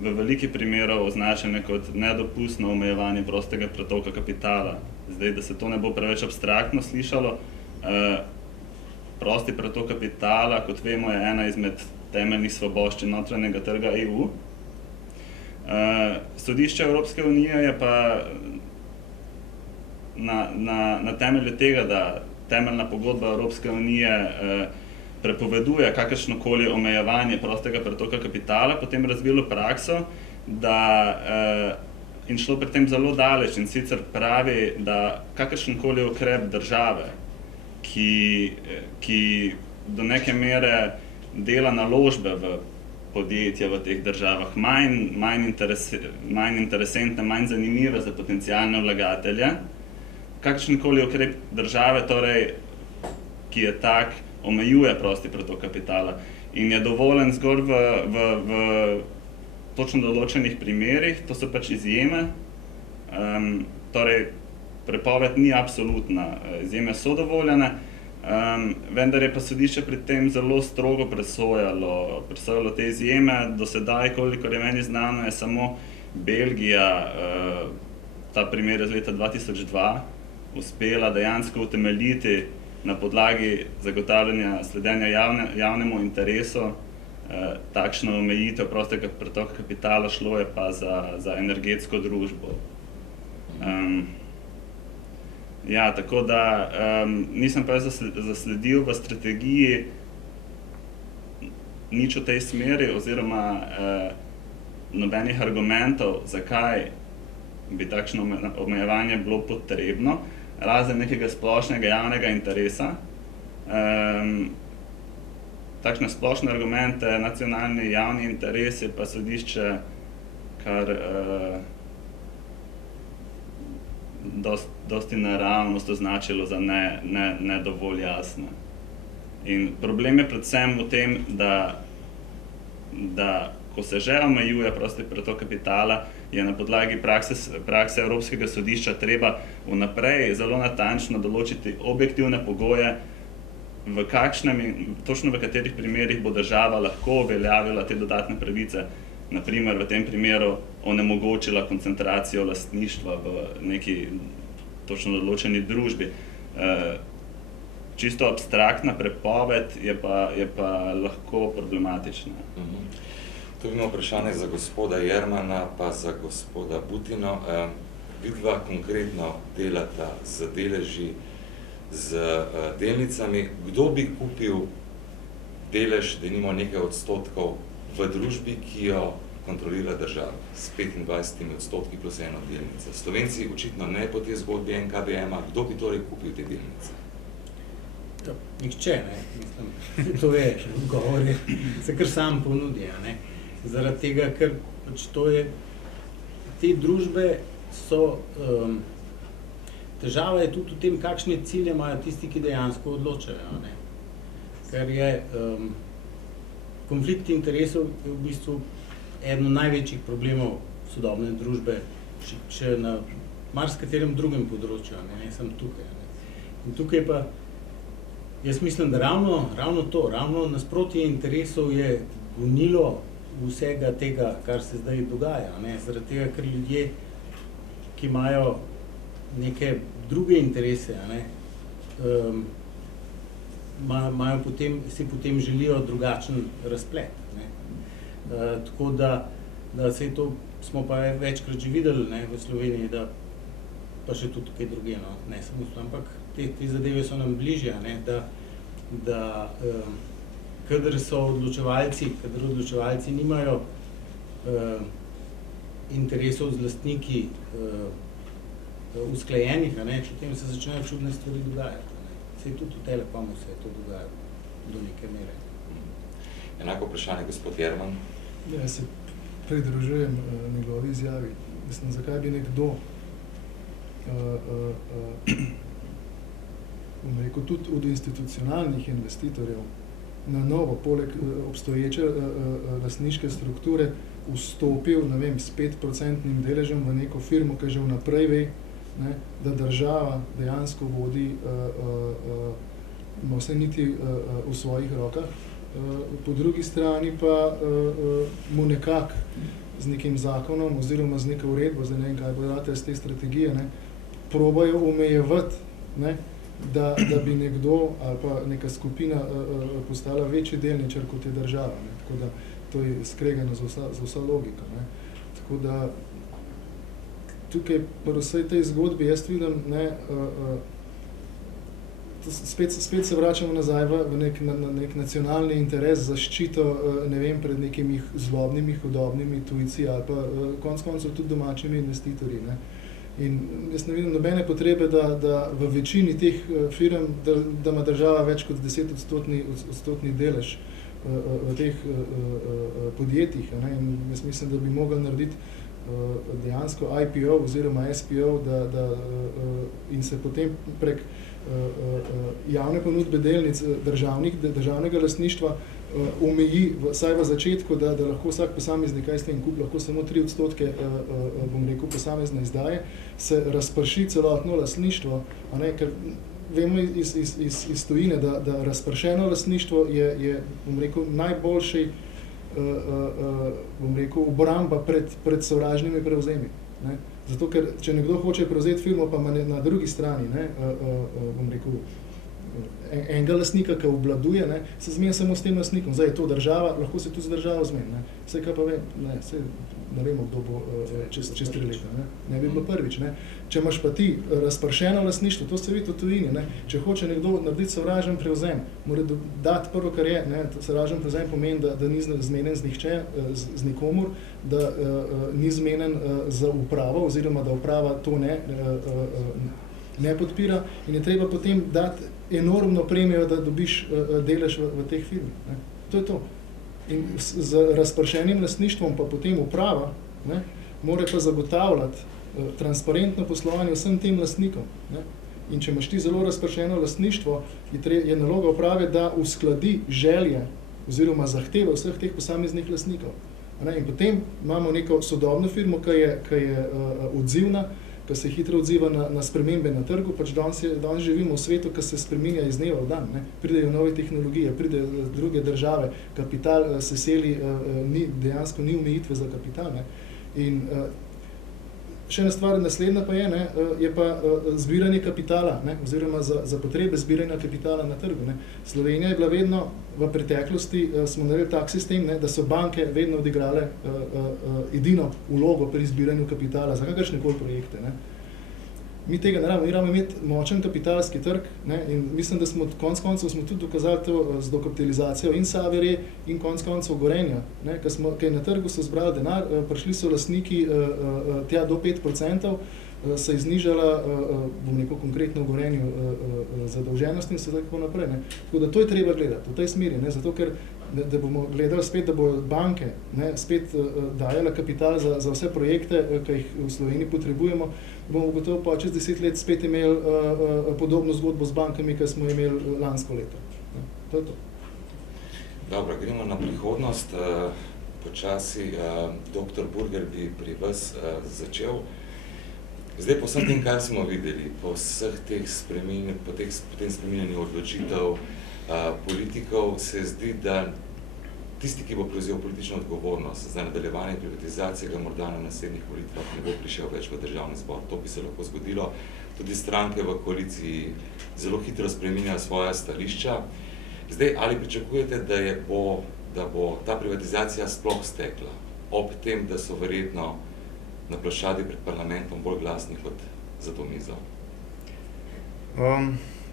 v veliki primerov označene kot nedopustno omejevanje prostega pretoka kapitala. Zdaj, da se to ne bo preveč abstraktno slišalo, prosti pretok kapitala, kot vemo, je ena izmed temeljnih svoboščin notranjega trga EU. Sodišče Evropske unije je pa na temelju tega, da temeljna pogodba Evropske unije prepoveduje kakršnokoli omejevanje prostega pretoka kapitala, potem razvilo prakso, da in šlo pri tem zelo daleč in sicer pravi, da kakršenkoli ukrep države, ki do neke mere dela naložbe v podjetja v teh državah manj interesentne, manj zanimive za potencialne vlagatelje, kakršenkoli ukrep države, torej, ki je tak, omejuje prosti pretok kapitala in je dovoljen zgolj v točno določenih primerih, to so pač izjeme, torej prepoved ni absolutna, izjeme so dovoljene, vendar je pa sodišče pri tem zelo strogo presojalo te izjeme. Do sedaj, kolikor je meni znano, je samo Belgija, ta primer iz leta 2002, uspela dejansko utemeljiti na podlagi zagotavljanja sledenja javnemu interesu takšno omejitev prostega pretoka kapitala, šlo je pa za energetsko družbo. Ja, tako da nisem pa zasledil v strategiji nič v tej smeri oziroma nobenih argumentov, zakaj bi takšno omejevanje bilo potrebno, razen nekega splošnega javnega interesa. Takšne splošne argumente, nacionalni javni interes je pa sodišče kar dosti naravnost označilo za ne dovolj jasne. In problem je predvsem v tem, da ko se že omejuje prosti pretok kapitala, je na podlagi prakse Evropskega sodišča treba vnaprej zelo natančno določiti objektivne pogoje, točno v katerih primerih bo država lahko uveljavila te dodatne pravice, naprimer v tem primeru onemogočila koncentracijo lastništva v neki točno določeni družbi. Čisto abstraktna prepoved je pa lahko problematična. Tu imamo vprašanje za gospoda Jermana pa za gospoda Butino. Vidva konkretno delata z deleži, z delnicami. Kdo bi kupil delež, denimo nekaj odstotkov v družbi, ki jo kontrolira država s 25% plus eno delnico? Slovenci očitno ne po tej zgodbi NKBM-a. Kdo bi torej kupil te delnice? Nihče, ne, mislim, to je odgovor, se kar sam ponudi, ne. Zaradi tega, ker pač to je, te družbe so, težava je tudi v tem, kakšne cilje imajo tisti, ki dejansko odločajo, ne. Ker je konflikt interesov je v bistvu eden od največjih problemov sodobne družbe, še na marsikaterem drugem področju, ne samo tukaj, ne. In tukaj pa jaz mislim, da ravno to, ravno nasprotje interesov je gonilo vsega tega, kar se zdaj dogaja, ne, zaradi tega, ker ljudje, ki imajo neke druge interese, ne, si potem želijo drugačen razplet, ne. Tako da se to smo pa večkrat že videli, ne, v Sloveniji, da pa še tudi kaj druge, no, ne samo, ampak te zadeve so nam bližje, ne, da kadar odločevalci nimajo interesov z lastniki usklajenih, ne, potem se začnejo čudne stvari dogajati. Se tudi v Telekomu se je to dogajalo do neke mere. Enako vprašanje, gospod Jerman. Ja, se pridružujem njegovi izjavi. Mislim, zakaj bi nekdo rekel, tudi od institucionalnih investitorjev na novo, poleg obstoječe lastniške strukture, vstopil, ne vem, s 5% deležem v neko firmo, ki že vnaprej ve, ne, da država dejansko vodi vse niti v svojih rokah. Po drugi strani pa mu nekako z nekim zakonom oziroma z neko uredbo, zdaj ne vem, kaj bo date z te strategije, ne, probajo omejevati, ne, da bi nekdo ali pa neka skupina postala večji delničar kot je država. Ne. Tako da to je skregano za vsa logika. Ne. Tako da tukaj pri vsej tej zgodbi jaz vidim, ne, spet se vračamo nazaj v nek nacionalni interes, zaščito, ne vem, pred nekimi zlobnimi, hudobnimi tujci ali pa konec koncev tudi domačimi investitorji. Ne. In jaz ne vidim nobene potrebe, da v večini teh firm, da ima država več kot 10% delež v teh podjetjih. Ne. In jaz mislim, da bi mogli narediti dejansko IPO oziroma SPO, in se potem prek javne ponudbe delnic državnega lastništva omeji, vsaj v začetku, da lahko vsak posameznik kupi lahko samo 3%, bom rekel, posamezne izdaje, se razprši celotno lastništvo, a ne, ker vemo iz tujine, da razpršeno lastništvo je, bom rekel, najboljši, bom rekel, obramba pred sovražnimi prevzemi. Ne. Zato, ker če nekdo hoče prevzeti firmo, pa ima na drugi strani, ne, bom rekel, enega lastnika, ki obvladuje, ne, se zmeni samo s tem lastnikom. Zdaj je to država, lahko se tudi z državo zmeni. Ne. Vse, kaj pa ne vemo, kdo bo čez 3 leta. Ne bi bilo prvič. Ne. Če imaš pa ti razpršeno lastništvo, to se vidi v tujini, ne. Če hoče nekdo narediti sovražen prevzem, mora dati prvo, kar je, ne, sovražen prevzem pomeni, da ni zmenen z nihče, z nikomur, da ni zmenen za upravo, oziroma da uprava to ne podpira, in je treba potem dati enormno premijo, da dobiš delež v teh firmah. Ne. To je to. In z razpršenim lastništvom pa potem uprava, ne, mora pa zagotavljati transparentno poslovanje vsem tem lastnikom. Ne. In če imaš ti zelo razpršeno lastništvo, je naloga uprave, da uskladi želje oziroma zahteve vseh teh posameznih lastnikov. Ne. In potem imamo neko sodobno firmo, ki je odzivna, ki se hitro odziva na spremembe na trgu, pač danes živimo v svetu, ki se spreminja iz dneva v dan, ne. Pridejo nove tehnologije, pridejo druge države, kapital se seli, dejansko ni omejitve za kapital, ne. In še ena stvar, naslednja pa je pa zbiranje kapitala, ne, oziroma za potrebe zbiranja kapitala na trgu, ne. Slovenija je bila vedno v preteklosti, smo naredili tak sistem, ne, da so banke vedno odigrale edino vlogo pri zbiranju kapitala za kakršnekoli projekte, ne. Mi tega ne rabimo, mi rabimo imeti močen kapitalski trg, ne, in mislim, da smo konec koncev smo tudi dokazali to z dokapitalizacijo in Save Re in konec koncev Gorenja, ne, ker na trgu so zbrali denar, prišli so lastniki tja do 5%, se je znižala, bom rekel konkretno v Gorenju, zadolženost in se tako naprej, ne. Tako da to je treba gledati v tej smeri, ne, zato ker da bomo gledali spet, da bodo banke, ne, spet dajale kapital za vse projekte, ki jih v Sloveniji potrebujemo, bomo gotovo pa čez 10 let spet imeli podobno zgodbo z bankami, ki smo imeli lansko leto. Ne. To je to. Dobro, gremo na prihodnost. Počasi, dr. Burger bi pri vas začel. Zdaj, po vsem tem, kar smo videli, po vseh teh spreminjanju odločitev politikov, se zdi, da tisti, ki bo prevzel politično odgovornost za nadaljevanje privatizacije, ga morda na naslednjih volitvah ne bo prišel več v državni zbor. To bi se lahko zgodilo. Tudi stranke v koaliciji zelo hitro spreminjajo svoja stališča. Zdaj, ali pričakujete, da bo ta privatizacija sploh stekla, ob tem, da so verjetno na ploščadi pred parlamentom bolj glasni kot za to mizo?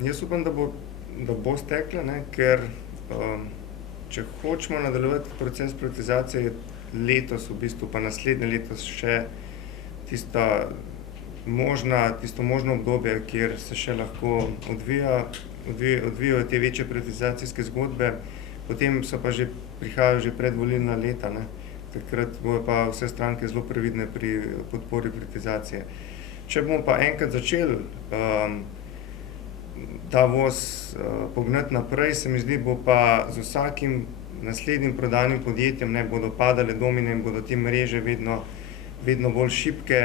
Jaz upam, da bo stekla, ne, ker če hočemo nadaljevati proces privatizacije, letos v bistvu, pa naslednje letos še tisto možno obdobje, kjer se še lahko odvijajo te večje privatizacijske zgodbe, potem so pa prihajajo že predvolilna leta, ne. Takrat bojo pa vse stranke zelo previdne pri podpori privatizacije. Če bomo pa enkrat začeli ta voz pognati naprej, se mi zdi, bo pa z vsakim naslednjim prodajnim podjetjem, ne, bodo padale domine in bodo te mreže vedno bolj šibke,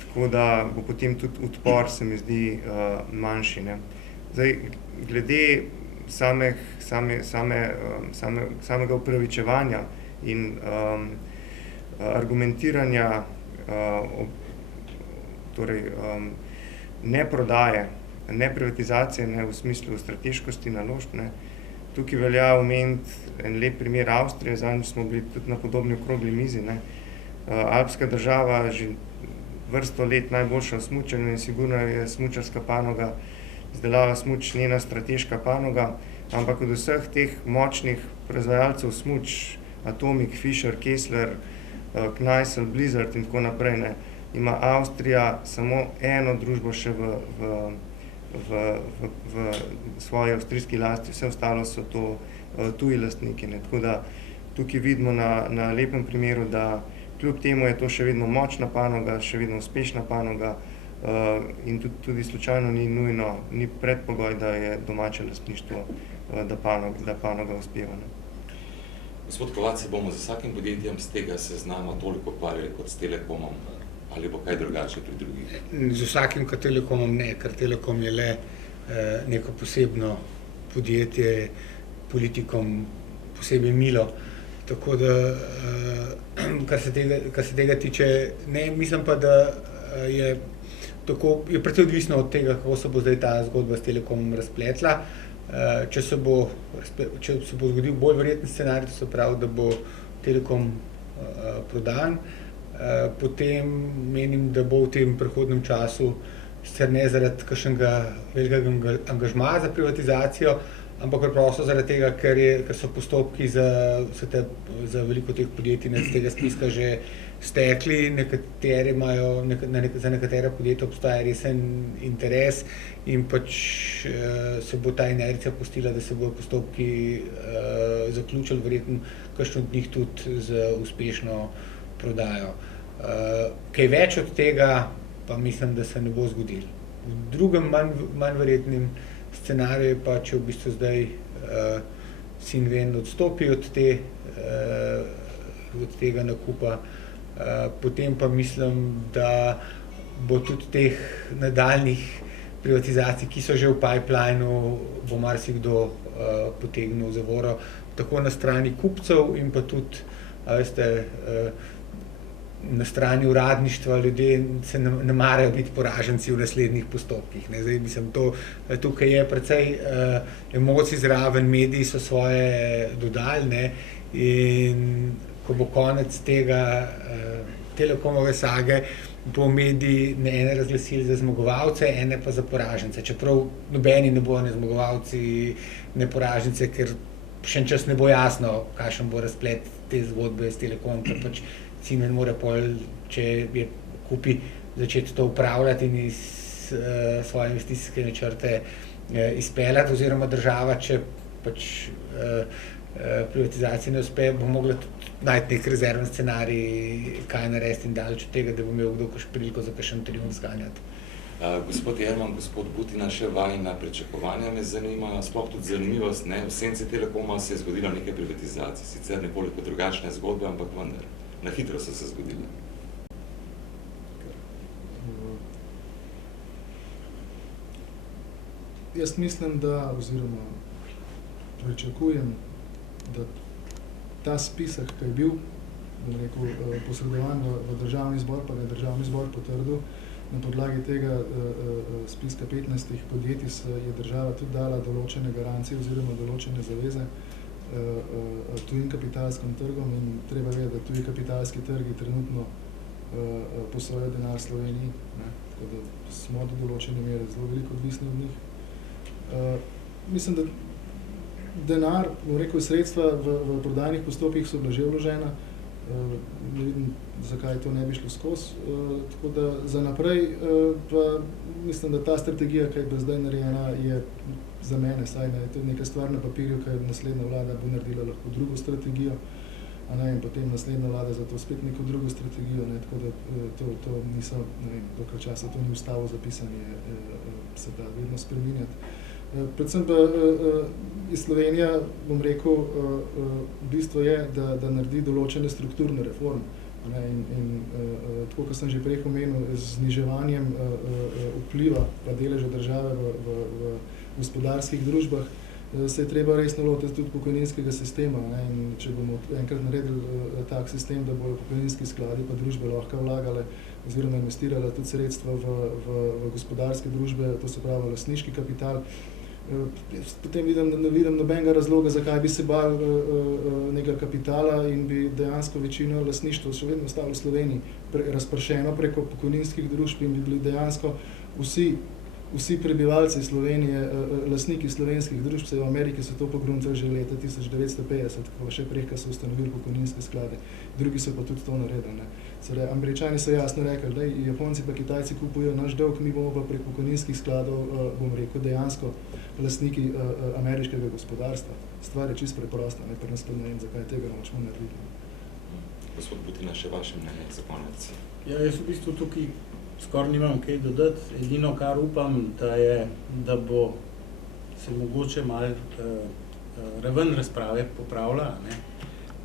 tako da bo potem tudi odpor, se mi zdi, manjši, ne. Zdaj, glede samega upravičevanja in argumentiranja ne privatizacije, ne v smislu strateškosti naložb, ne. Tukaj velja omeniti en lep primer Avstrije, zadnjič smo bili tudi na podobni okrogli mizi, ne. Alpska država že vrsto let najboljša v smučanju in sigurno je smučarska panoga, izdelava smuč njena strateška panoga, ampak od vseh teh močnih proizvajalcev smuč, Atomic, Fisher, Kessler, Kneissl, Blizzard in tako naprej, ne, ima Avstrija samo eno družbo še v svoji avstrijski lasti, vse ostalo so to tuji lastniki, ne. Tako da tukaj vidimo na lepem primeru, da kljub temu je to še vedno močna panoga, še vedno uspešna panoga in tudi slučajno ni nujno, ni predpogoj, da je domače lastništvo, da panoga uspeva, ne. Gospod Kovac, se bomo z vsakim podjetjem z tega seznama toliko ukvarjali kot s Telekomom, ali bo kaj drugače pri drugih? Z vsakim kot Telekomom ne, ker Telekom je le neko posebno podjetje, politikom posebej milo. Tako da, kar se tega tiče, ne, mislim pa, da je precej odvisno od tega, kako se bo zdaj ta zgodba s Telekomom razpletla. Če se bo zgodil bolj verjeten scenarij, to se pravi, da bo Telekom prodan, potem menim, da bo v tem prehodnem času, sicer ne zaradi kakšnega velikega angažmaja za privatizacijo, ampak preprosto zaradi tega, ker so postopki za veliko teh podjetij iz tega spiska že stekli, za nekatera podjetja obstaja resen interes in pač se bo ta inercija pustila, da se bodo postopki zaključili, verjetno kakšen od njih tudi z uspešno prodajo. Kaj več od tega pa mislim, da se ne bo zgodilo. V drugem, manj verjetnem scenariju je pa, če v bistvu zdaj Sinven odstopi od tega nakupa, potem pa mislim, da bo tudi teh nadaljnih privatizacij, ki so že v pipelineu, bo marsikdo potegnil zavoro, tako na strani kupcev in pa tudi, veste, na strani uradništva. Ljudje se ne marajo biti poraženci v naslednjih postopkih, ne. Zdaj, mislim, tukaj je precej emocij zraven, mediji so svoje dodali, ne, in ko bo konec tega Telekomove sage, bo mediji ene razglasili za zmagovalce, ene pa za poražence. Čeprav nobeni ne bojo ne zmagovalci, ne poražence, ker še en čas ne bo jasno, kakšen bo razplet te zgodbe s Telekomom, ker pač Siemens mora pol, če je kupi, začeti to upravljati in iz svoje investicijske načrte izpeljati, oziroma država, če pač privatizacija ne uspe, bo mogla tudi najti nek rezervni scenarij, kaj narediti in daleč od tega, da bo imel kdo kakšno priliko za kakšen triumf zganjati. Gospod Jerman, gospod Butina, še vajina pričakovanja me zanimajo, sploh tudi zanimivost, ne, v senci Telekoma se je zgodila nekaj privatizacij, sicer nekoliko drugačne zgodbe, ampak vendar, na hitro so se zgodile. Jaz mislim, da, oziroma pričakujem, da ta spisek, ki je bil, bom rekel, posredovan v državni zbor, pa ga je državni zbor potrdil, na podlagi tega spiska 15 podjetij je država tudi dala določene garancije oziroma določene zaveze tujim kapitalskim trgom in treba vedeti, da tuji kapitalski trgi trenutno posojajo denar v Sloveniji, ne, tako da smo do določene mere zelo veliko odvisni od njih. Mislim, da denar, bom rekel, sredstva v prodajnih postopkih so bila že vložena, ne vidim, zakaj to ne bi šlo skozi, tako da za naprej pa mislim, da ta strategija, ki je bila zdaj narejena, je za mene, saj ne, to je neka stvar na papirju, kaj naslednja vlada bo naredila lahko drugo strategijo, a ne, in potem naslednja vlada za to spet neko drugo strategijo, ne, tako da to niso, ne vem, dokaj časa to ni v ustavo zapisano, se da vedno spreminjati. Predvsem pa Slovenija, bom rekel, bistvo je, da naredi določene strukturne reforme, ne, in tako, kot sem že prej omenil, z zniževanjem vpliva pa deleža države v gospodarskih družbah, se je treba resno lotiti tudi pokojninskega sistema, ne, in če bomo enkrat naredili tak sistem, da bodo pokojninski skladi pa družbe lahko vlagale oziroma investirale tudi sredstva v gospodarske družbe, to se pravi lastniški kapital, potem ne vidim nobenega razloga, zakaj bi se bal nekega kapitala in bi dejansko večino lastništva še vedno ostalo v Sloveniji razpršeno preko pokojninskih družb in bi bili dejansko vsi prebivalci Slovenije, lastniki slovenskih družb, v Ameriki so to pogruntali že leta 1950, ko še prej, ko so ustanovili pokojninske sklade. Drugi so pa tudi to naredili, ne. Američani so jasno rekli, da Japonci pa Kitajci kupujejo naš dolg, mi bomo pa prek pokojninskih skladov, bom rekel, dejansko lastniki ameriškega gospodarstva. Stvar je čisto preprosta, ne, pa nas pa ne vem, zakaj tega nočemo narediti. Gospod Butina, še vaše mnenje za konec. Ja, jaz v bistvu tukaj skoraj nimam kaj dodati. Edino, kar upam, da bo se mogoče malo raven razprave popravila, ne?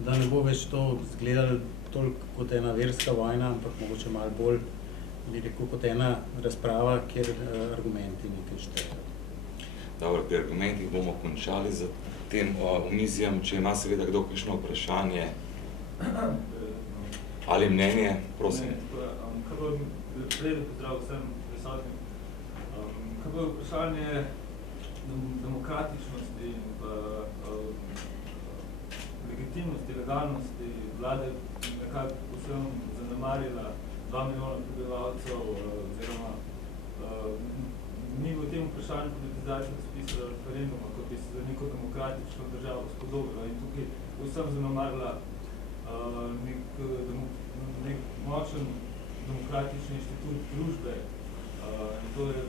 Da ne bo več to izgledalo toliko kot ena verska vojna, ampak mogoče malo bolj, bi rekel, kot ena razprava, kjer argumenti nekaj štejejo. Dobro, pri argumentih bomo končali za tem omizjem. Če ima seveda kdo kakšno vprašanje ali mnenje, prosim. Prej pozdrav vsem prisotnim. Kaj bo vprašanje demokratičnosti in legitimnosti, legalnosti vlade nekako povsem zanemarila 2 milijona prebivalcev, oziroma ni v tem vprašanju privatizacije razpisala referenduma, kot bi se za neko demokratično državo spodobila in tukaj povsem zanemarila nek močen demokratični inštitut družbe, in to je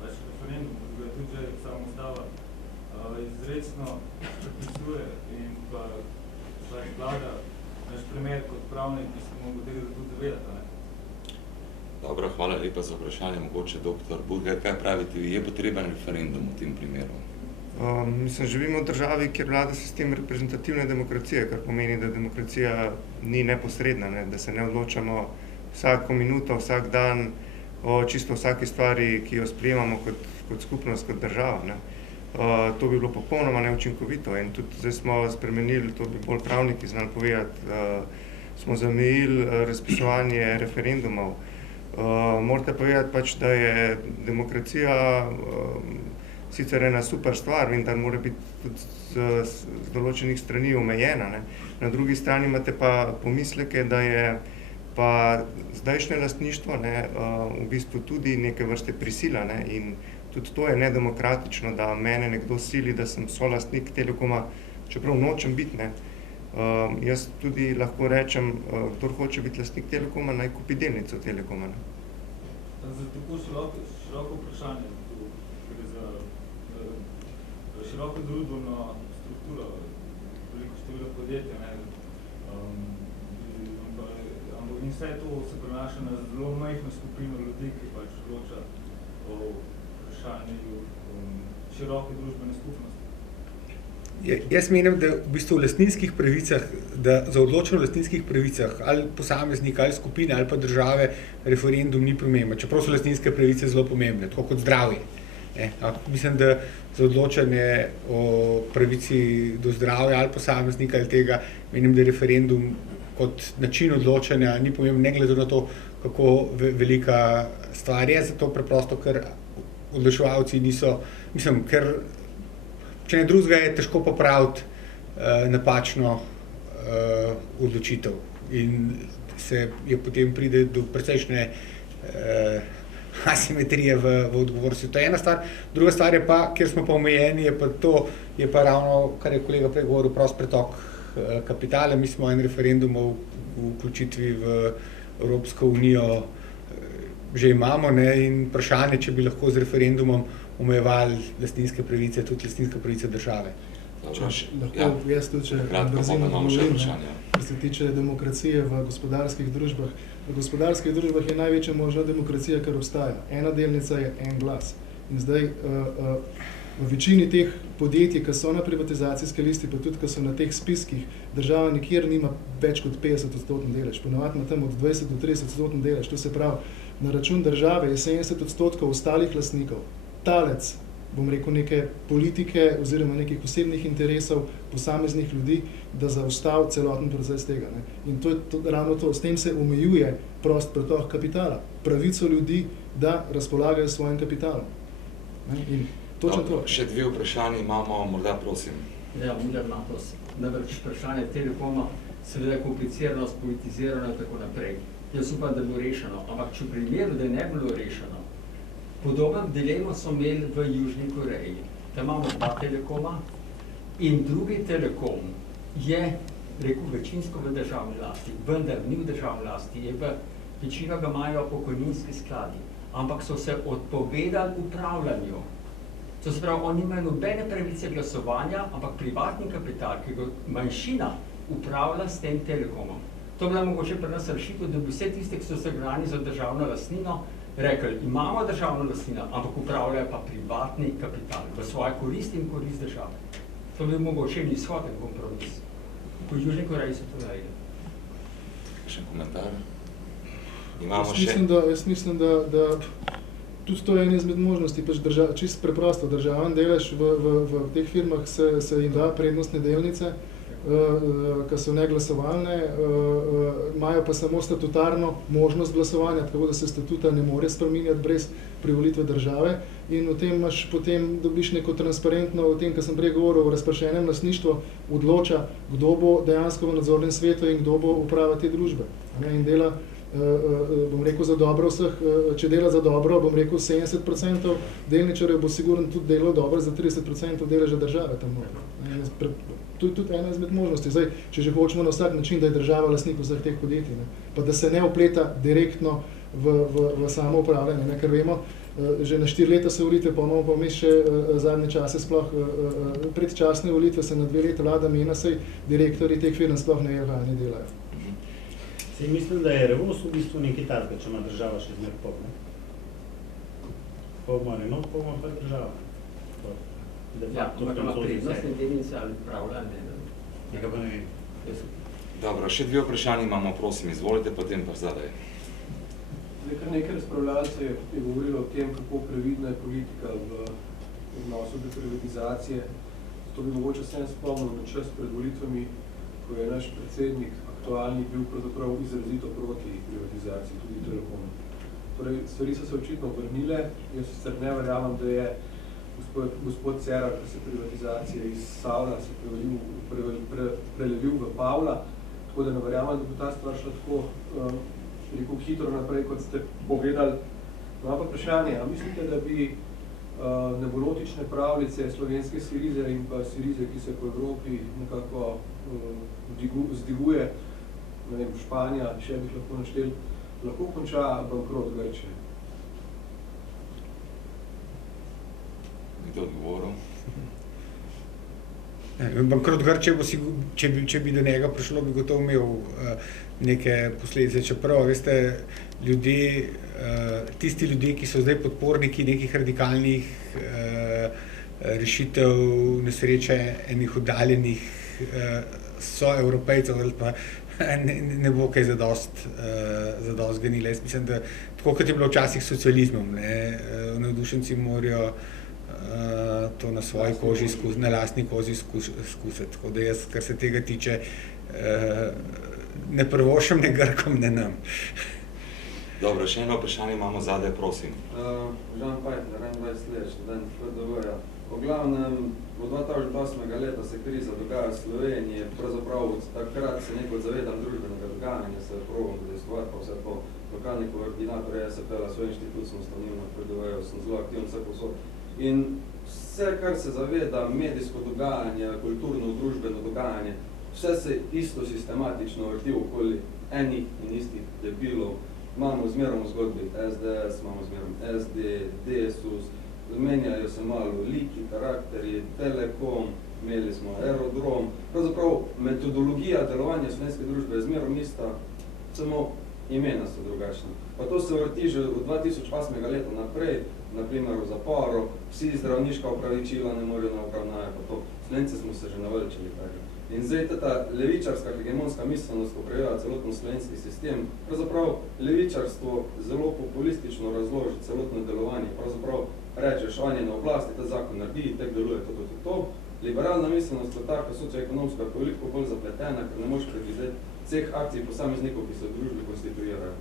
pač referendum, ki ga tudi že sama ustava izrecno predpisuje in pa vlada naš primer kot pravnik, ki se mogo tega tudi zavedati. Dobro, hvala lepa za vprašanje. Mogoče doktor Burger, kaj pravite, je potreben referendum v tem primeru? Mislim, živimo v državi, kjer vlada sistem reprezentativne demokracije, kar pomeni, da demokracija ni neposredna, ne, da se ne odločamo vsako minuto, vsak dan o čisto vsaki stvari, ki jo sprejemamo kot skupnost, kot država, ne. To bi bilo popolnoma neučinkovito in tudi zdaj smo spremenili, to bi bolj pravniki znali povedati, smo zamejili razpisovanje referendumov. Morate povedati pač, da je demokracija sicer ena super stvar, vendar mora biti tudi z določenih strani omejena, ne. Na drugi strani imate pa pomisleke, da je pa zdajšnje lastništvo, ne, v bistvu tudi neke vrste prisila, ne, in tudi to je nedemokratično, da mene nekdo sili, da sem solastnik Telekoma, čeprav nočem biti, ne. Jaz tudi lahko rečem, kdor hoče biti lastnik Telekoma, naj kupi delnico Telekoma, ne. Za tako široko vprašanje, gre za široko družbeno strukturo, veliko število podjetja, ne, in vse to se prenaša na zelo majhno skupino ljudi, ki pač odloča o vprašanju široke družbene skupnosti. Jaz menim, da v bistvu v lastninskih pravicah, da za odločanje o lastninskih pravicah ali posameznika, ali skupine, ali pa države referendum ni pomemben, čeprav so lastninske pravice zelo pomembne, tako kot zdravje. Mislim, da za odločanje o pravici do zdravja ali posameznika ali tega, menim, da referendum kot način odločanja ni pomemben, ne glede na to, kako velika stvar je, zato preprosto, ker odločevalci niso, mislim, ker če ne drugega je težko popraviti napačno odločitev in potem pride do precejšnje asimetrije v odgovornosti. To je ena stvar. Druga stvar je pa, kjer smo pa omejeni, je pa ravno, kar je kolega prej govoril, prost pretok kapitala. Mi smo en referendum o vključitvi v Evropsko unijo že imamo, ne, in vprašanje, če bi lahko z referendumom omejevali lastninske pravice, tudi lastninske pravice države. Lahko jaz tudi, če brzino govorim, kar se tiče demokracije v gospodarskih družbah. V gospodarskih družbah je največja možna demokracija, kar obstaja. Ena delnica je en glas. In zdaj v večini teh podjetij, ki so na privatizacijski listi, pa tudi, ki so na teh spiskih, država nikjer nima več kot 50% delež. Ponavadi ima tam od 20 do 30% delež. To se pravi, na račun države je 70% ostalih lastnikov. Talec, bom rekel, neke politike oziroma nekih osebnih interesov posameznih ljudi, da zaustavi celoten proces tega, ne. In to je ravno to. S tem se omejuje prost pretok kapitala. Pravico ljudi, da razpolagajo s svojim kapitalom. In točno to. Še dve vprašanje imamo, morda prosim. Ja, Milan Matos. Namreč vprašanje Telekoma, seveda komplicirano, spolitizirano in tako naprej. Jaz upam, da bo rešeno, ampak če v primeru, da ne bilo rešeno, podoben dilemo so imeli v Južni Koreji. Tam imamo dva Telekoma in drugi Telekom je, rekel, večinsko v državni lasti, vendar ni v državni lasti, večino ga imajo pokojninski skladi, ampak so se odpovedali upravljanju. To se pravi, oni imajo nobene pravice glasovanja, ampak privatni kapital, ki ga manjšina upravlja s tem Telekomom. To bi bila mogoče pri nas rešitev, da bi vse tiste, ki so se grani za državno lastnino, rekli, imamo državno lastnino, ampak upravljajo pa privatni kapital v svoje koristi in korist države. To bi mogoče en izhoden kompromis. V Južni Koreji so to naredili. Še komentar? Jaz mislim, da tudi to je ena izmed možnosti, pač čisto preprosto, državen delež v teh firmah se jim da prednostne delnice, ki so neglasovalne, imajo pa samo statutarno možnost glasovanja, tako da se statuta ne more spreminjati brez privolitve države in v tem potem dobiš neko transparentno, o tem, kar sem prej govoril, o razpršenem lastništvu, odloča, kdo bo dejansko v nadzornem svetu in kdo bo uprava te družbe. In dela, bom rekel, za dobro vseh, če dela za dobro, bom rekel, 70% delničarjev bo sigurno tudi delal dobro za 30% deleža države tam. To je tudi ena izmed možnosti. Zdaj, če že hočemo na vsak način, da je država lastnik vseh teh podjetij, ne, pa da se ne vpleta direktno v samo upravljanje, ne, ker vemo, že na 4 leta se volitve, pa imamo pa vmes še zadnje čase sploh predčasne volitve, se na 2 leta vlada menja, saj direktorji teh firm sploh ne delajo. Sej mislim, da je Revoz v bistvu nekaj takega, če ima država še zmer pol, ne? Pol ima Renault, pol ima pa država. Ja, ampak ima prednostne delnice ali upravljanje. Tega pa ne vem. Dobro, še dve vprašanje imamo, prosim, izvolite, potem pa zadaj. Zdaj, kar nekaj razpravljalcev je govorilo o tem, kako previdna je politika v odnosu do privatizacije. Zato bi mogoče se spomnil na čas pred volitvami, ko je naš predsednik aktualni bil pravzaprav izrazito proti privatizaciji, tudi Telekoma. Torej, stvari so se očitno vrnile. Jaz sicer ne verjamem, da je gospod Cerar, ki se privatizacije iz Savla se prelevil v Pavla, tako da ne verjamem, da bo ta stvar šla tako hitro naprej, kot ste povedali. No, pa vprašanje, a mislite, da bi nebulotične pravljice slovenske Sirize in pa Sirize, ki se po Evropi nekako vzdiguje, ne vem, Španija, še bi lahko naštel, lahko konča bankrot Grčije? Kdo odgovoril? Bankrot Grčije bo če bi do njega prišlo, bi gotovo imel neke posledice. Čeprav, veste, tisti ljudje, ki so zdaj podporniki nekih radikalnih rešitev, nesreče enih oddaljenih soevropejcev, pa ne bo kaj zadost ganile. Jaz mislim, da tako kot je bilo včasih s socializmom, navdušenci morajo to na svoji koži, na lastni koži izkusiti. Tako da jaz, kar se tega tiče, ne prvošam ne Grkom, ne nam. Dobro, še eno vprašanje imamo zadaj, prosim. Žan Pajtner, 21 let, študent FDV-ja. V glavnem, od 2008. leta se kriza dogaja v Sloveniji, pravzaprav od takrat se nekaj zavedam družbenega dogajanja, se probam prediskovati, pa vse to lokalni koordinator ESP-la, svoj inštitut sem stanil na FDV-ju, sem zelo aktivno vse posod. In vse, kar se zaveda, medijsko dogajanje, kulturno, družbeno dogajanje, vse se isto sistematično vrti okoli enih in istih debilov. Imamo zmerom v zgodbi SDS, imamo zmerom SD, DSUS, zmenjajo se malo liki, karakteri, Telekom, imeli smo Aerodrom. Pravzaprav metodologija delovanja slovenske družbe je zmerom ista, samo imena so drugačna. Pa to se vrti že od 2008. leta naprej, naprimer v zaporu, vsi zdravniška opravičila ne morajo na upravnaje, pa to. Slovenci smo se že naveličili tako. In zdaj ta levičarska hegemonska miselnost, ko prejeva celoten slovenski sistem, pravzaprav levičarstvo zelo populistično razloži celotno delovanje, pravzaprav rečeš, on je na oblasti, ta zakon naredi, tek deluje to. Liberalna miselnost je taka socioekonomska, veliko bolj zapletena, ker ne moš predvideti vseh akcij posameznikov, ki se v družbi konstituirajo.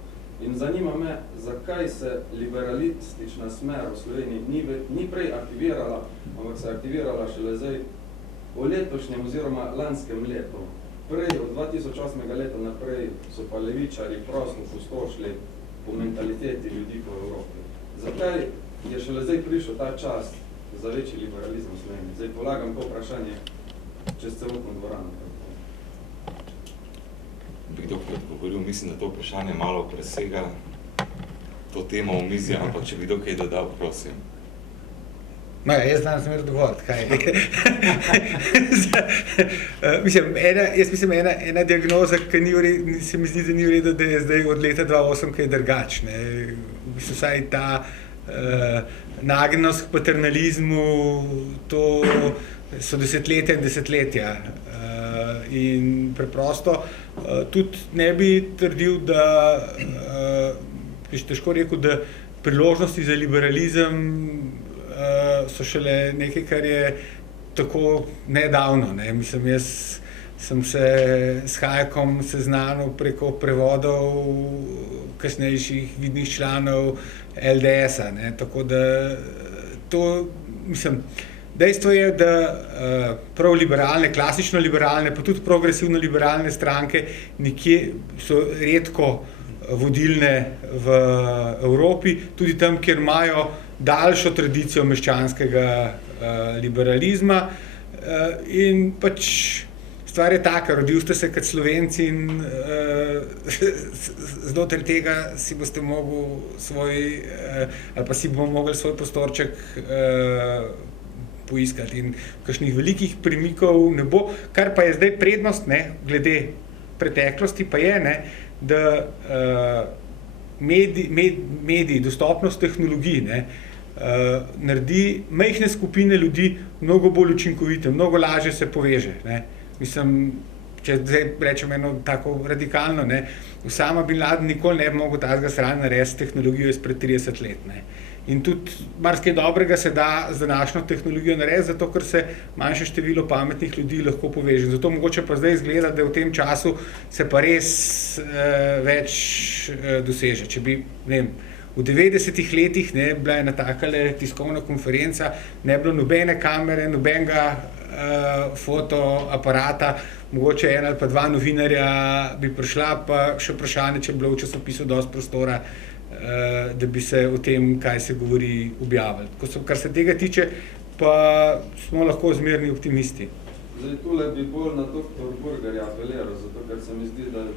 In zanima me, zakaj se liberalistična smer v Sloveniji ni prej aktivirala, ampak se je aktivirala šele zdaj v letošnjem oziroma lanskem letu. Prej, od 2008. leta naprej, so pa levičari prosto pustošili po mentaliteti ljudi po Evropi. Zakaj je šele zdaj prišel ta čas za večji liberalizem v Sloveniji? Zdaj polagam to vprašanje čez celotno dvorano. Bi kdo odgovoril, mislim, da to vprašanje malo presega to temo omizja, ampak če bi kdo kaj dodal, prosim. No, jaz znam smer dovoliti, kaj. Jaz mislim, ena diagnoza, ki se mi zdi, da ni v redu, da je zdaj od leta 2008, ki je drugač. V bistvu vsaj ta nagnjenost k paternalizmu, to so desetletja in desetletja. In preprosto tudi ne bi trdil, da, težko rekel, da priložnosti za liberalizem so šele nekaj, kar je tako nedavno. Mislim, jaz sem se s Hayekom seznanil preko prevodov kasnejših vidnih članov LDS-a. Tako da to, mislim, dejstvo je, da prav liberalne, klasično liberalne, pa tudi progresivno liberalne stranke nekje so redko vodilne v Evropi, tudi tam, kjer imajo daljšo tradicijo meščanskega liberalizma. In pač stvar je taka, rodil ste se kot Slovenci in znotraj tega si boste mogli ali pa si bomo mogli svoj prostorček poiskati. In kakšnih velikih premikov ne bo, kar pa je zdaj prednost, glede preteklosti, pa je, da mediji, dostopnost tehnologij, naredi majhne skupine ljudi mnogo bolj učinkovite, mnogo lažje se poveže. Mislim, če zdaj rečem eno tako radikalno, ne, Osama bin Laden nikoli ne bi mogel takega sranja narediti s tehnologijo izpred 30 let. Ne. In tudi marsikaj dobrega se da z današnjo tehnologijo narediti, zato ker se manjše število pametnih ljudi lahko poveže. Zato mogoče pa zdaj izgleda, da v tem času se pa res več doseže. Če bi, ne vem, v 90-ih letih ne, bila ena takale tiskovna konferenca, ne bilo nobene kamere, nobenega fotoaparata, mogoče ena ali pa dva novinarja bi prišla, pa še vprašanje, če bi bilo v časopisu dosti prostora, da bi se o tem, kaj se govori, objavili. Kar se tega tiče, pa smo lahko zmerni optimisti. Zdaj, tule bi bolj na dr. Burgerja apeliral, zato ker se mi zdi, da je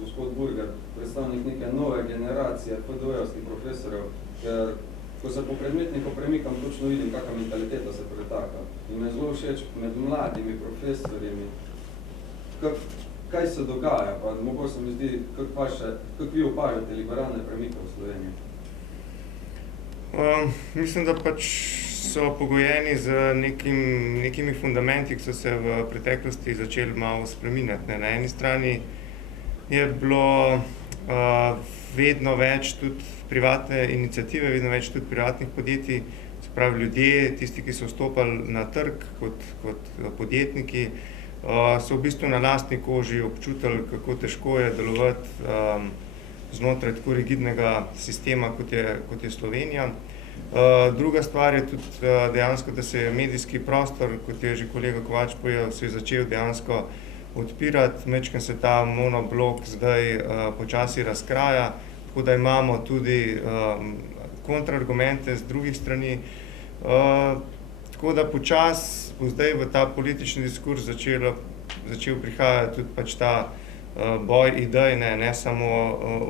gospod Burger predstavnik neke nove generacije FDO-jevskih profesorjev, ker ko se po predmetniku premikam, točno vidim, kakva mentaliteta se pretaka. In me zelo všeč med mladimi profesorjemi, kaj se dogaja, pa mogoče se mi zdi, kako vi opažate liberalne premike v Sloveniji? Mislim, da pač so pogojeni z nekimi fundamenti, ki so se v preteklosti začeli malo spreminjati. Na eni strani je bilo vedno več tudi privatne iniciative, vedno več tudi privatnih podjetij, se pravi ljudje, tisti, ki so vstopali na trg kot podjetniki, so v bistvu na lastni koži občutili, kako težko je delovati znotraj tako rigidnega sistema, kot je Slovenija. Druga stvar je tudi dejansko, da se je medijski prostor, kot je že kolega Kovač povedal, se je začel dejansko odpirati, mečkam se ta monoblok zdaj počasi razkraja, tako da imamo tudi kontraargumente z drugih strani. Tako da počasi bo zdaj v ta politični diskurs začel prihajati tudi pač ta boj idej, ne samo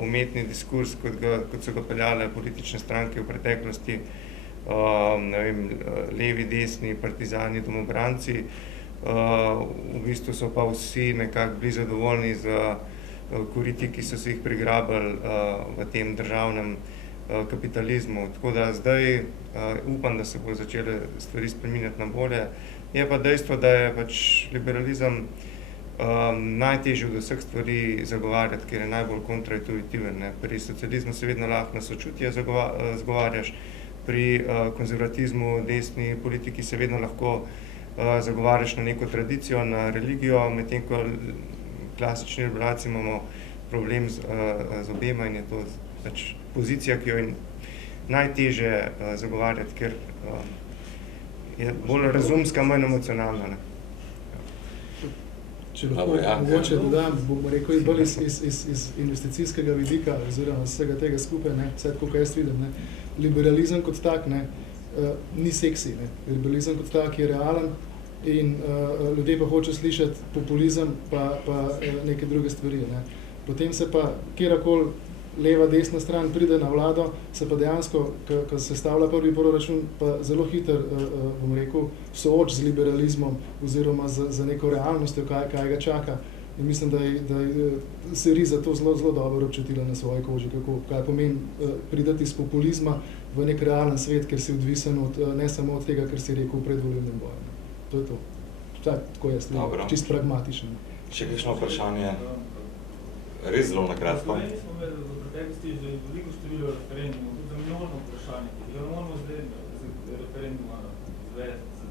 umetni diskurs, kot so ga peljale politične stranke v preteklosti, ne vem, levi, desni, partizani, domobranci. V bistvu so pa vsi nekako bili zadovoljni z koriti, ki so se jih prigrabili v tem državnem kapitalizmu. Tako da zdaj upam, da se bo začele stvari spreminjati na bolje. Je pa dejstvo, da je pač liberalizem najtežje od vseh stvari zagovarjati, ker je najbolj kontraintuitiven. Pri socializmu se vedno lahko na sočutje zagovarjaš, pri konzervatizmu, desni politiki se vedno lahko zagovarjaš na neko tradicijo, na religijo, medtem ko klasični liberalci imamo problem z obema in je to pač pozicija, ki jo je najtežje zagovarjati, ker je bolj razumska, manj emocionalna. Če lahko mogoče dodam, bomo rekel, bolj iz investicijskega vidika oziroma vsega tega skupaj, vse tako, kaj jaz vidim, liberalizem kot tak ni seksi, liberalizem kot tak je realen in ljudje pa hoče slišati populizem pa neke druge stvari. Potem se pa kjerkoli leva, desna stran pride na vlado, se pa dejansko, ko se stavlja prvi proračun, pa zelo hiter, bom rekel, sooč z liberalizmom oziroma z neko realnostjo, kaj ga čaka. In mislim, da se Riza to zelo dobro občutila na svoji koži, kaj pomeni pridati iz populizma v nek realen svet, ker si odvisen ne samo od tega, kar si rekel v predvolilnem boju. To je to. Tako jaz, čist pragmatično. Še kakšno vprašanje? Res zelo na kratko. V Sloveniji smo imeli v preteklosti že veliko število referendumov, tudi za milijonov vprašanje, ki ga moramo zdaj referenduma izvesti za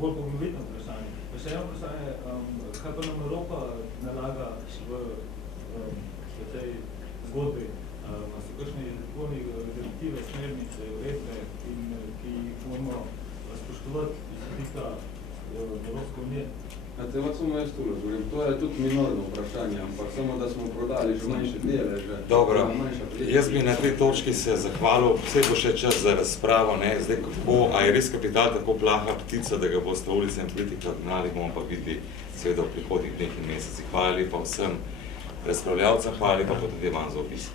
bolj poglavitno vprašanje. Pa še eno vprašanje, kaj pa nam Evropa nalaga v tej zgodbi? So kakšne zakoni, direktive, smernice, uredbe, ki jih moramo spoštovati iz vidika Evropske unije? Samo jaz tule govorim, to je tudi minorno vprašanje, ampak samo, da smo prodali že manjše deleže. Dobro, jaz bi na tej točki se zahvalil, vse bo še čas za razpravo, zdaj kako, a je res kapital tako plaha ptica, da ga boste ulice in politika odgnali, bomo pa videli seveda v prihodnjih nekaj mesecih. Hvala lepa vsem razpravljavcem, hvala lepa pa tudi vam za opis.